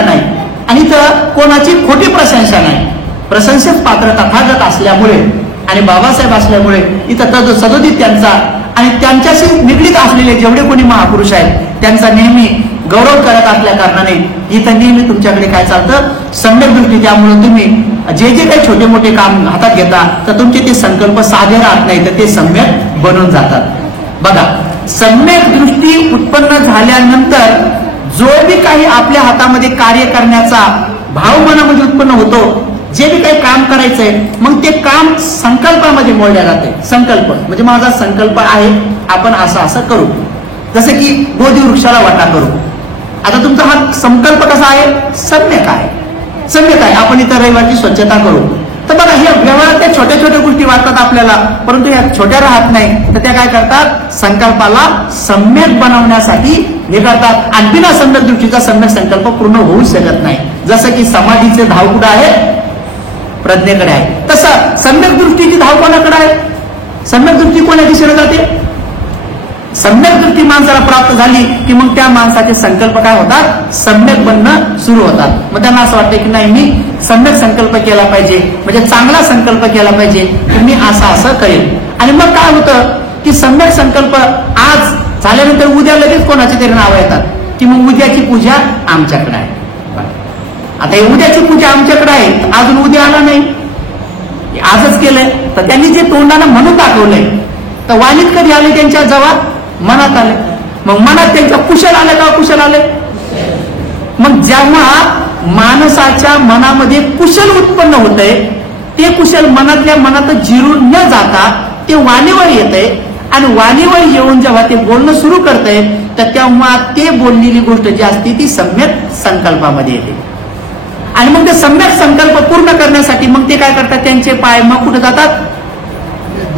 नाही आणि इथं कोणाची खोटी प्रशंसा नाही. प्रशंसेत पात्र तथागत असल्यामुळे आणि बाबासाहेब असल्यामुळे इथं सदोदित त्यांचा आणि त्यांच्याशी निगडीत असलेले जेवढे कोणी महापुरुष आहेत त्यांचा नेहमी गौरव करत असल्या कारणाने इथं नेहमी तुमच्याकडे काय चालतं? सम्यक दृष्टी. त्यामुळे तुम्ही जे काही छोटे मोठे काम हातात घेता तर तुमचे ते संकल्प साधे राहत नाही तर ते सम्यक बनून जातात. बघा, सम्यक दृष्टी उत्पन्न झाल्यानंतर जो बी काही आपल्या हातामध्ये कार्य करण्याचा भाव मनामध्ये उत्पन्न होतो, जे बी काही काम करायचंय मग ते काम संकल्पामध्ये मोडल्या जाते. संकल्प म्हणजे माझा संकल्प आहे आपण असं करू. जसं की बोधी वृक्षाला वाटा करू. आता तुमचा हा संकल्प कसा आहे? सम्यक आहे. आपण इथं रविवारची स्वच्छता करू. तर बघा, ह्या व्यवहारात त्या छोट्या छोट्या गोष्टी वाटतात आपल्याला, परंतु ह्या छोट्या राहत नाही. तर त्या काय करतात? संकल्पाला सम्यक बनवण्यासाठी हे करतात. आणि बिना सम्यक दृष्टीचा सम्यक संकल्प पूर्ण होऊ शकत नाही. जसं की समाधीचे धाव कुठं आहे? प्रज्ञेकडे आहे. तसं सम्यक दृष्टीची धाव कोणाकडे आहे? सम्यक दृष्टी कोणा दिशेने जाते? सम्यक दृष्टी माणसाला प्राप्त झाली की मग त्या माणसाचे संकल्प काय होतात, सम्यक बनणं सुरू होतात. मग त्यांना असं वाटतं की नाही, मी सम्यक संकल्प केला पाहिजे, म्हणजे चांगला संकल्प केला पाहिजे की मी असं करेल. आणि मग काय होतं की सम्यक संकल्प आज झाल्यानंतर उद्या लगेच कोणाचे तरी नाव येतात की मग उद्याची पूजा आमच्याकडे आहे. आता हे उद्याची पूजा आमच्याकडे आहे, अजून उद्या आला नाही, आजच केलंय. तर त्यांनी जे तोंडानं म्हणून दाखवलंय, तर वाणीत कधी आले त्यांच्या जवळ, मनात आले. मग मनात त्यांच्या कुशल आले का कुशल आले. मग जेव्हा माणसाच्या मनामध्ये कुशल उत्पन्न होतंय, ते कुशल मनातल्या मनात जिरून न जाता ते वाणीवर येतंय. आणि वाणीवर येऊन जेव्हा ते बोलणं सुरू करतंय, तर तेव्हा ते बोललेली गोष्ट जी असते ती सम्यक संकल्पामध्ये येते. आणि मग ते सम्यक संकल्प पूर्ण करण्यासाठी मग ते काय करतात, त्यांचे पाय मग कुठे जातात,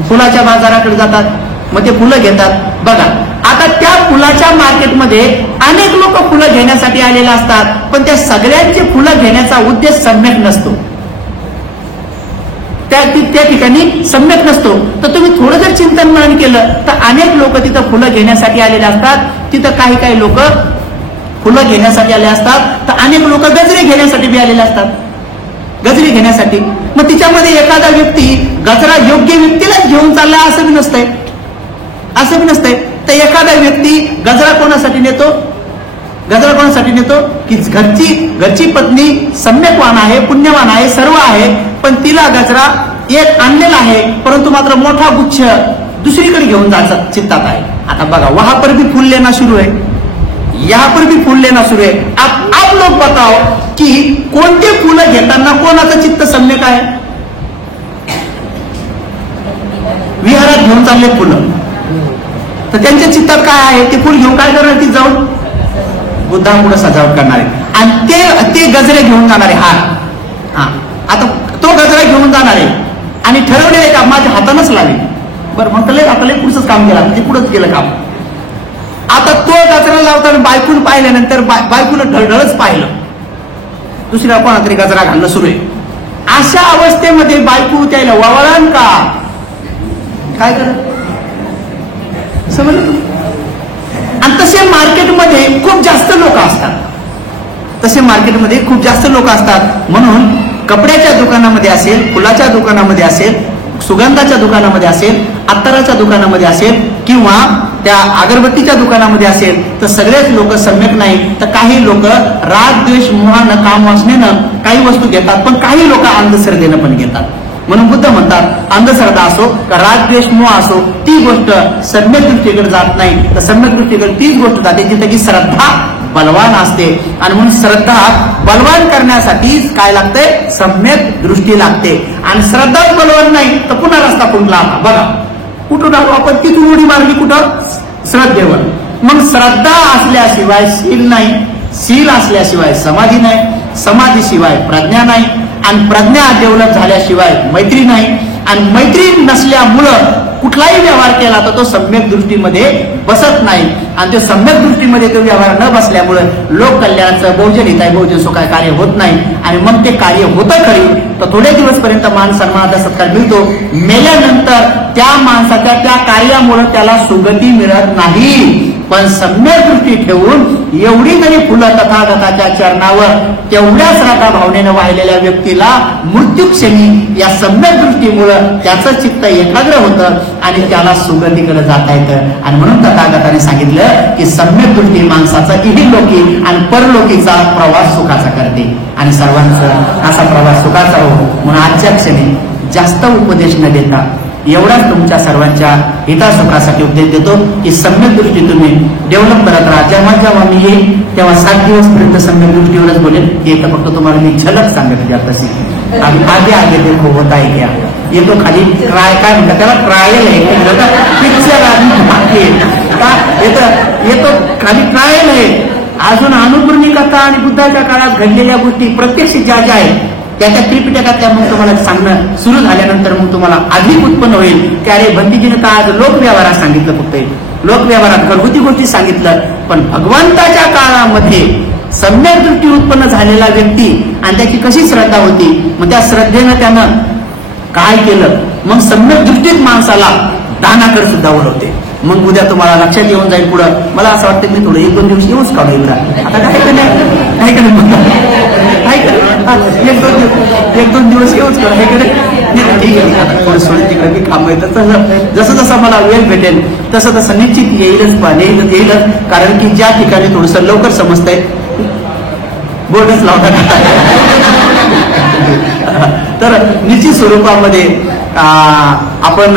फुलाच्या बाजाराकडे जातात. मग ते फुलं घेतात. बघा आता त्या फुलाच्या मार्केटमध्ये अनेक लोक फुलं घेण्यासाठी आलेले असतात, पण त्या सगळ्यांची फुलं घेण्याचा उद्देश सम्यक नसतो, त्या ठिकाणी सम्यक नसतो. तर तुम्ही थोडं जर चिंतन मनन केलं तर अनेक लोक तिथं फुलं घेण्यासाठी आलेले असतात. तिथं काही लोक फुलं घेण्यासाठी आले असतात, तर अनेक लोक गजरे घेण्यासाठी बी आलेले असतात, गजरे घेण्यासाठी. मग तिच्यामध्ये एखादा व्यक्ती गजरा योग्य व्यक्तीलाच घेऊन चालला असं बी नसतंय, असं बी नसतंय. तर एखादा व्यक्ती गजरा कोणासाठी नेतो, गजरा कोणासाठी नेतो की घरची पत्नी सम्यकवान आहे, पुण्यवान आहे, सर्व आहे, पण तिला गजरा एक आणलेला आहे, परंतु मात्र मोठा गुच्छ दुसरीकडे घेऊन जायचं चित्तात आहे. आता बघा वहां पर भी फूल लेना शुरू है, यहाँ पर भी फूल लेना शुरू है. आप लोग बताओ की कोणते फुलं घेताना कोणाचं चित्त सम्यक आहे. विहारात घेऊन चालले फुलं, तर त्यांच्या चित्तात काय आहे, ते फुल घेऊन काय करणार, ती जाऊन बुद्धापुढे सजावट करणार आहे. आणि ते गजरे घेऊन जाणारे हार. आता तो गजरा घेऊन जाणार आहे आणि ठरवलेलं आहे का माझ्या हातानंच लावेल. बरं मग आपल्याला पुढचंच काम केलं, म्हणजे पुढंच केलं काम. आता तो गजरा लावताना बायकून पाहिल्यानंतर बायकून ढळढळच पाहिलं, दुसऱ्या कोणा तरी गजरा घालणं सुरू आहे. अशा अवस्थेमध्ये बायकू त्याला वळण का काय करत समजलं. आणि तसे मार्केटमध्ये खूप जास्त लोक असतात, तसे मार्केटमध्ये खूप जास्त लोक असतात. म्हणून कपड्याच्या दुकानामध्ये असेल, फुलाच्या दुकानामध्ये असेल, सुगंधाच्या दुकानामध्ये असेल, अत्तराच्या दुकानामध्ये असेल किंवा त्या अगरबत्तीच्या दुकानामध्ये असेल, तर सगळेच लोक सम्यक नाही. तर काही लोक राग द्वेष मोहानं काम वासनेनं काही वस्तू घेतात, पण काही लोक अंधश्रद्धेनं पण घेतात. म्हणून बुद्ध म्हणतात अंधश्रद्धा असो का राग द्वेष मोह असो, ती गोष्ट सम्यक दृष्टीकडे जात नाही. तर सम्यक दृष्टीकडे तीच गोष्ट जाते जिथे की श्रद्धा बलवान असते. आणि म्हणून श्रद्धा बलवान करण्यासाठी काय लागतंय, सम्यक दृष्टी लागते. आणि श्रद्धाच बलवान नाही तर पुन्हा रस्ता कुठला. बघा कुठून आलो आपण, तिथून उडी मारली कुठं, श्रद्धेवर. मग श्रद्धा असल्याशिवाय शील नाही, शील असल्याशिवाय समाधी नाही, समाधीशिवाय प्रज्ञा नाही, आणि प्रज्ञा डेव्हलप झाल्याशिवाय मैत्री नाही, आणि मैत्री नसल्यामुळं कुठलाही व्यवहार केला तर तो सम्यक दृष्टीमध्ये बसत नाही. आणि ते सम्यक दृष्टीमध्ये तो व्यवहार न बसल्यामुळे लोक कल्याणाचं बहुजन हिताय बहुजन सुखाय कार्य होत नाही. आणि मग ते कार्य होतं खरी तर थोडे दिवसपर्यंत मान सन्मानाचा सत्कार मिळतो. मेल्यानंतर त्या माणसाच्या त्या कार्यामुळे त्याला सुगती मिळत नाही. पण सम्यक दृष्टी ठेवून एवढी जरी फुलं तथागताच्या चरणावर तेवढ्या श्रद्धा भावनेनं वाहिलेल्या व्यक्तीला मृत्यूक्षणी या सम्यक दृष्टीमुळं त्याचं चित्त एकाग्र होतं आणि त्याला सुगतीकडे जाता येतं. आणि म्हणून तथागताने सांगितलं की सम्यक दृष्टी माणसाचा इहलोकी आणि परलोकीचा प्रवास सुखाचा करते. आणि सर्वांचा असा प्रवास सुखाचा हो म्हणून आजच्या क्षणी जास्त उपदेश न देता एवढाच तुमच्या सर्वांच्या हितासुखासाठी उपदेश देतो की सम्यक दृष्टी तुम्ही डेव्हलप करत राहा. जेव्हा जेव्हा मी येईल तेव्हा 7 दिवसपर्यंत सम्यक दृष्टीवरच बोलेल. येतं फक्त तुम्हाला मी झलक सांगितली तशी. आणि आगे आगे देखो होता है क्या, येतो खाली ट्राय काय म्हणतात त्याला, ट्रायल आहे पिक्चर बाकी का येतो खाली ट्रायल आहे. अजून अनुपूर्णी कथा आणि बुद्धाच्या काळात घडलेल्या गोष्टी प्रत्यक्ष ज्या ज्या आहेत त्या त्रिपिटकातल्या मग तुम्हाला सांगणं सुरू झाल्यानंतर मग तुम्हाला अधिक उत्पन्न होईल की अरे भंतीजीने तर आज लोकव्यवहारात सांगितलं, फक्त लोकव्यवहारात घरगुती गोष्टी सांगितलं. पण भगवंताच्या काळामध्ये सम्यक दृष्टी उत्पन्न झालेला व्यक्ती आणि त्याची कशी श्रद्धा होती, मग त्या श्रद्धेनं त्यानं काय केलं, मग सम्यक दृष्टीत माणसाला दानाकर सुद्धा ओढवते. मग उद्या तुम्हाला लक्षात येऊन जाईल पुढं. मला असं वाटतं मी थोडं 1-2 दिवस येऊच काढू इकडं. आता काय का नाही 1-2 दिवस येऊच काढू हे कडे ठीक आहे. थोडं सोडून तिकडे मी काम येतं जसं जसं मला वेळ भेटेल तसं तसं निश्चित येईलच. कारण की ज्या ठिकाणी थोडस लवकर समजतंय बोर्डच लावतात. तर निश्चित स्वरूपामध्ये आपण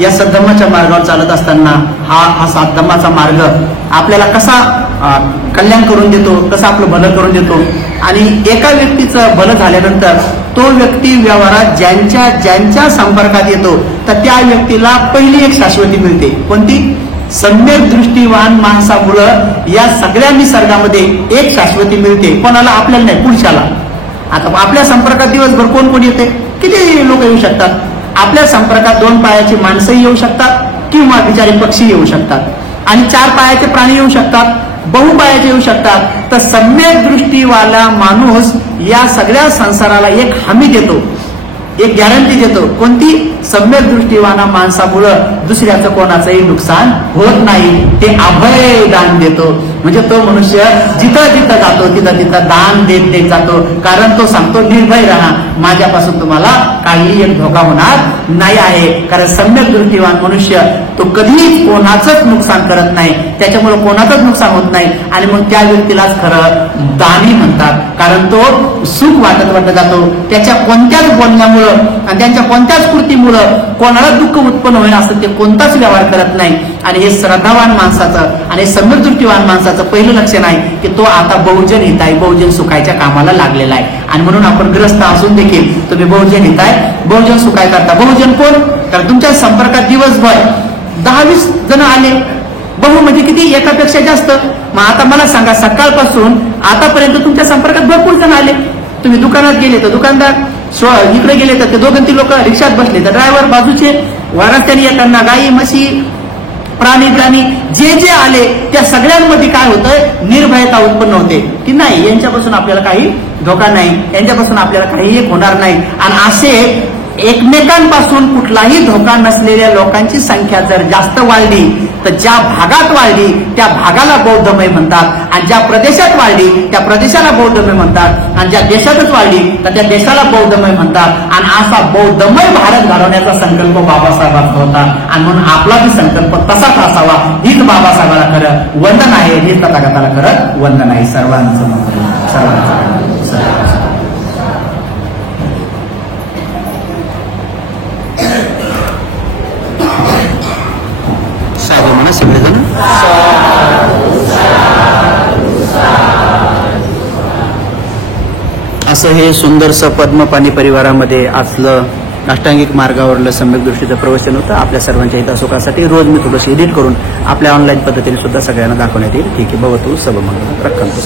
या सद्धम्माच्या मार्गावर चालत असताना हा सद्धम्माचा मार्ग आपल्याला कसा कल्याण करून देतो, कसं आपलं भलं करून देतो. आणि एका व्यक्तीचं भलं झाल्यानंतर तो व्यक्ती व्यवहारात ज्यांच्या संपर्कात येतो तर त्या व्यक्तीला पहिली एक शाश्वती मिळते. कोणती? सम्यक दृष्टीवान माणसामुळं या सगळ्या निसर्गामध्ये एक शाश्वती मिळते. कोणाला? आपल्याला नाही, पुढच्याला. आता आपल्या संपर्कात दिवसभर कोण कोण येते? किती लोक येऊ शकतात. आपल्या संपर्कात 2 पायाची माणसंही येऊ शकतात किंवा बिचारे पक्षी येऊ शकतात आणि 4 पायाचे प्राणी येऊ शकतात, बहुपायाचे येऊ शकतात. तर सम्यक दृष्टीवाला माणूस या सगळ्या संसाराला एक हमी देतो, एक गॅरंटी देतो. कोणती? सम्यक दृष्टीवाना माणसामुळं दुसऱ्याचं कोणाचंही नुकसान होत नाही. ते अभय दान देतो. म्हणजे तो मनुष्य जिथं जिथं जातो तिथं दान देत जातो. कारण तो सांगतो निर्भय राहा, माझ्यापासून तुम्हाला काही एक धोका होणार नाही आहे. कारण सम्यक दृष्टीवान मनुष्य तो कधीच कोणाचंच नुकसान करत नाही, त्याच्यामुळे कोणाचंच नुकसान होत नाही. आणि मग त्या व्यक्तीलाच खरं दानी म्हणतात. कारण तो सुख वाटत जातो. त्याच्या कोणत्याच बोलण्यामुळं आणि त्यांच्या कोणत्याच कृतीमुळं कोणाला दुःख उत्पन्न होईल असं ते कोणताच व्यवहार करत नाही. आणि हे श्रद्धावान माणसाचं आणि सम्यक दृष्टीवान माणसाचं पहिलं लक्षण आहे की तो आता बहुजन हिताय, बहुजन सुखायच्या कामाला लागलेला आहे. आणि म्हणून आपण ग्रस्त असून देखील तुम्ही बहुजन हिताय, बहुजन सुखाय करता. बहुजन कोण? कारण तुमच्या संपर्कात दिवसभर 10-20 जण आले. बहु म्हणजे किती? एकापेक्षा जास्त. मग आता मला सांगा, सकाळपासून आतापर्यंत तुमच्या संपर्कात भरपूर जण आले. तुम्ही दुकानात गेले तर दुकानदार, इकडे गेले तर ते 2-3 लोक, रिक्षात बसले तर ड्रायव्हर, बाजूचे रस्त्याने येताना गाई म्हशी प्राणी जे आले त्या सगळ्यांमध्ये काय होतं? निर्भयता उत्पन्न होते की नाही यांच्यापासून आपल्याला काही धोका नाही, यांच्यापासून आपल्याला काही एक होणार नाही. आणि असे एकमेकांपासून कुठलाही धोका नसलेल्या लोकांची संख्या जर जास्त वाढली तर ज्या भागात वाढली त्या भागाला बौद्धमय म्हणतात, आणि ज्या प्रदेशात वाढली त्या प्रदेशाला बौद्धमय म्हणतात, आणि ज्या देशातच वाढली तर त्या देशाला बौद्धमय म्हणतात. आणि असा बौद्धमय भारत घडवण्याचा संकल्प बाबासाहेबांचा होता. आणि म्हणून आपला बी संकल्प तसाच असावा. हीच बाबासाहेबाला खरं वंदन आहे, हीच तथागताला खरं वंदन आहे. सर्वांचं सगळेजण असं हे सुंदरसं पद्मपाणी परिवारामध्ये असलं अष्टांगिक मार्गावरलं सम्यक दृष्टीचं प्रवचन होतं. आपल्या सर्वांच्या हितासुखासाठी रोज मी थोडंसं एडिट करून आपल्या ऑनलाईन पद्धतीने सुद्धा सगळ्यांना दाखवण्यात येईल. ठीक आहे. भवतु सबमंगलम. रक्षन्तु.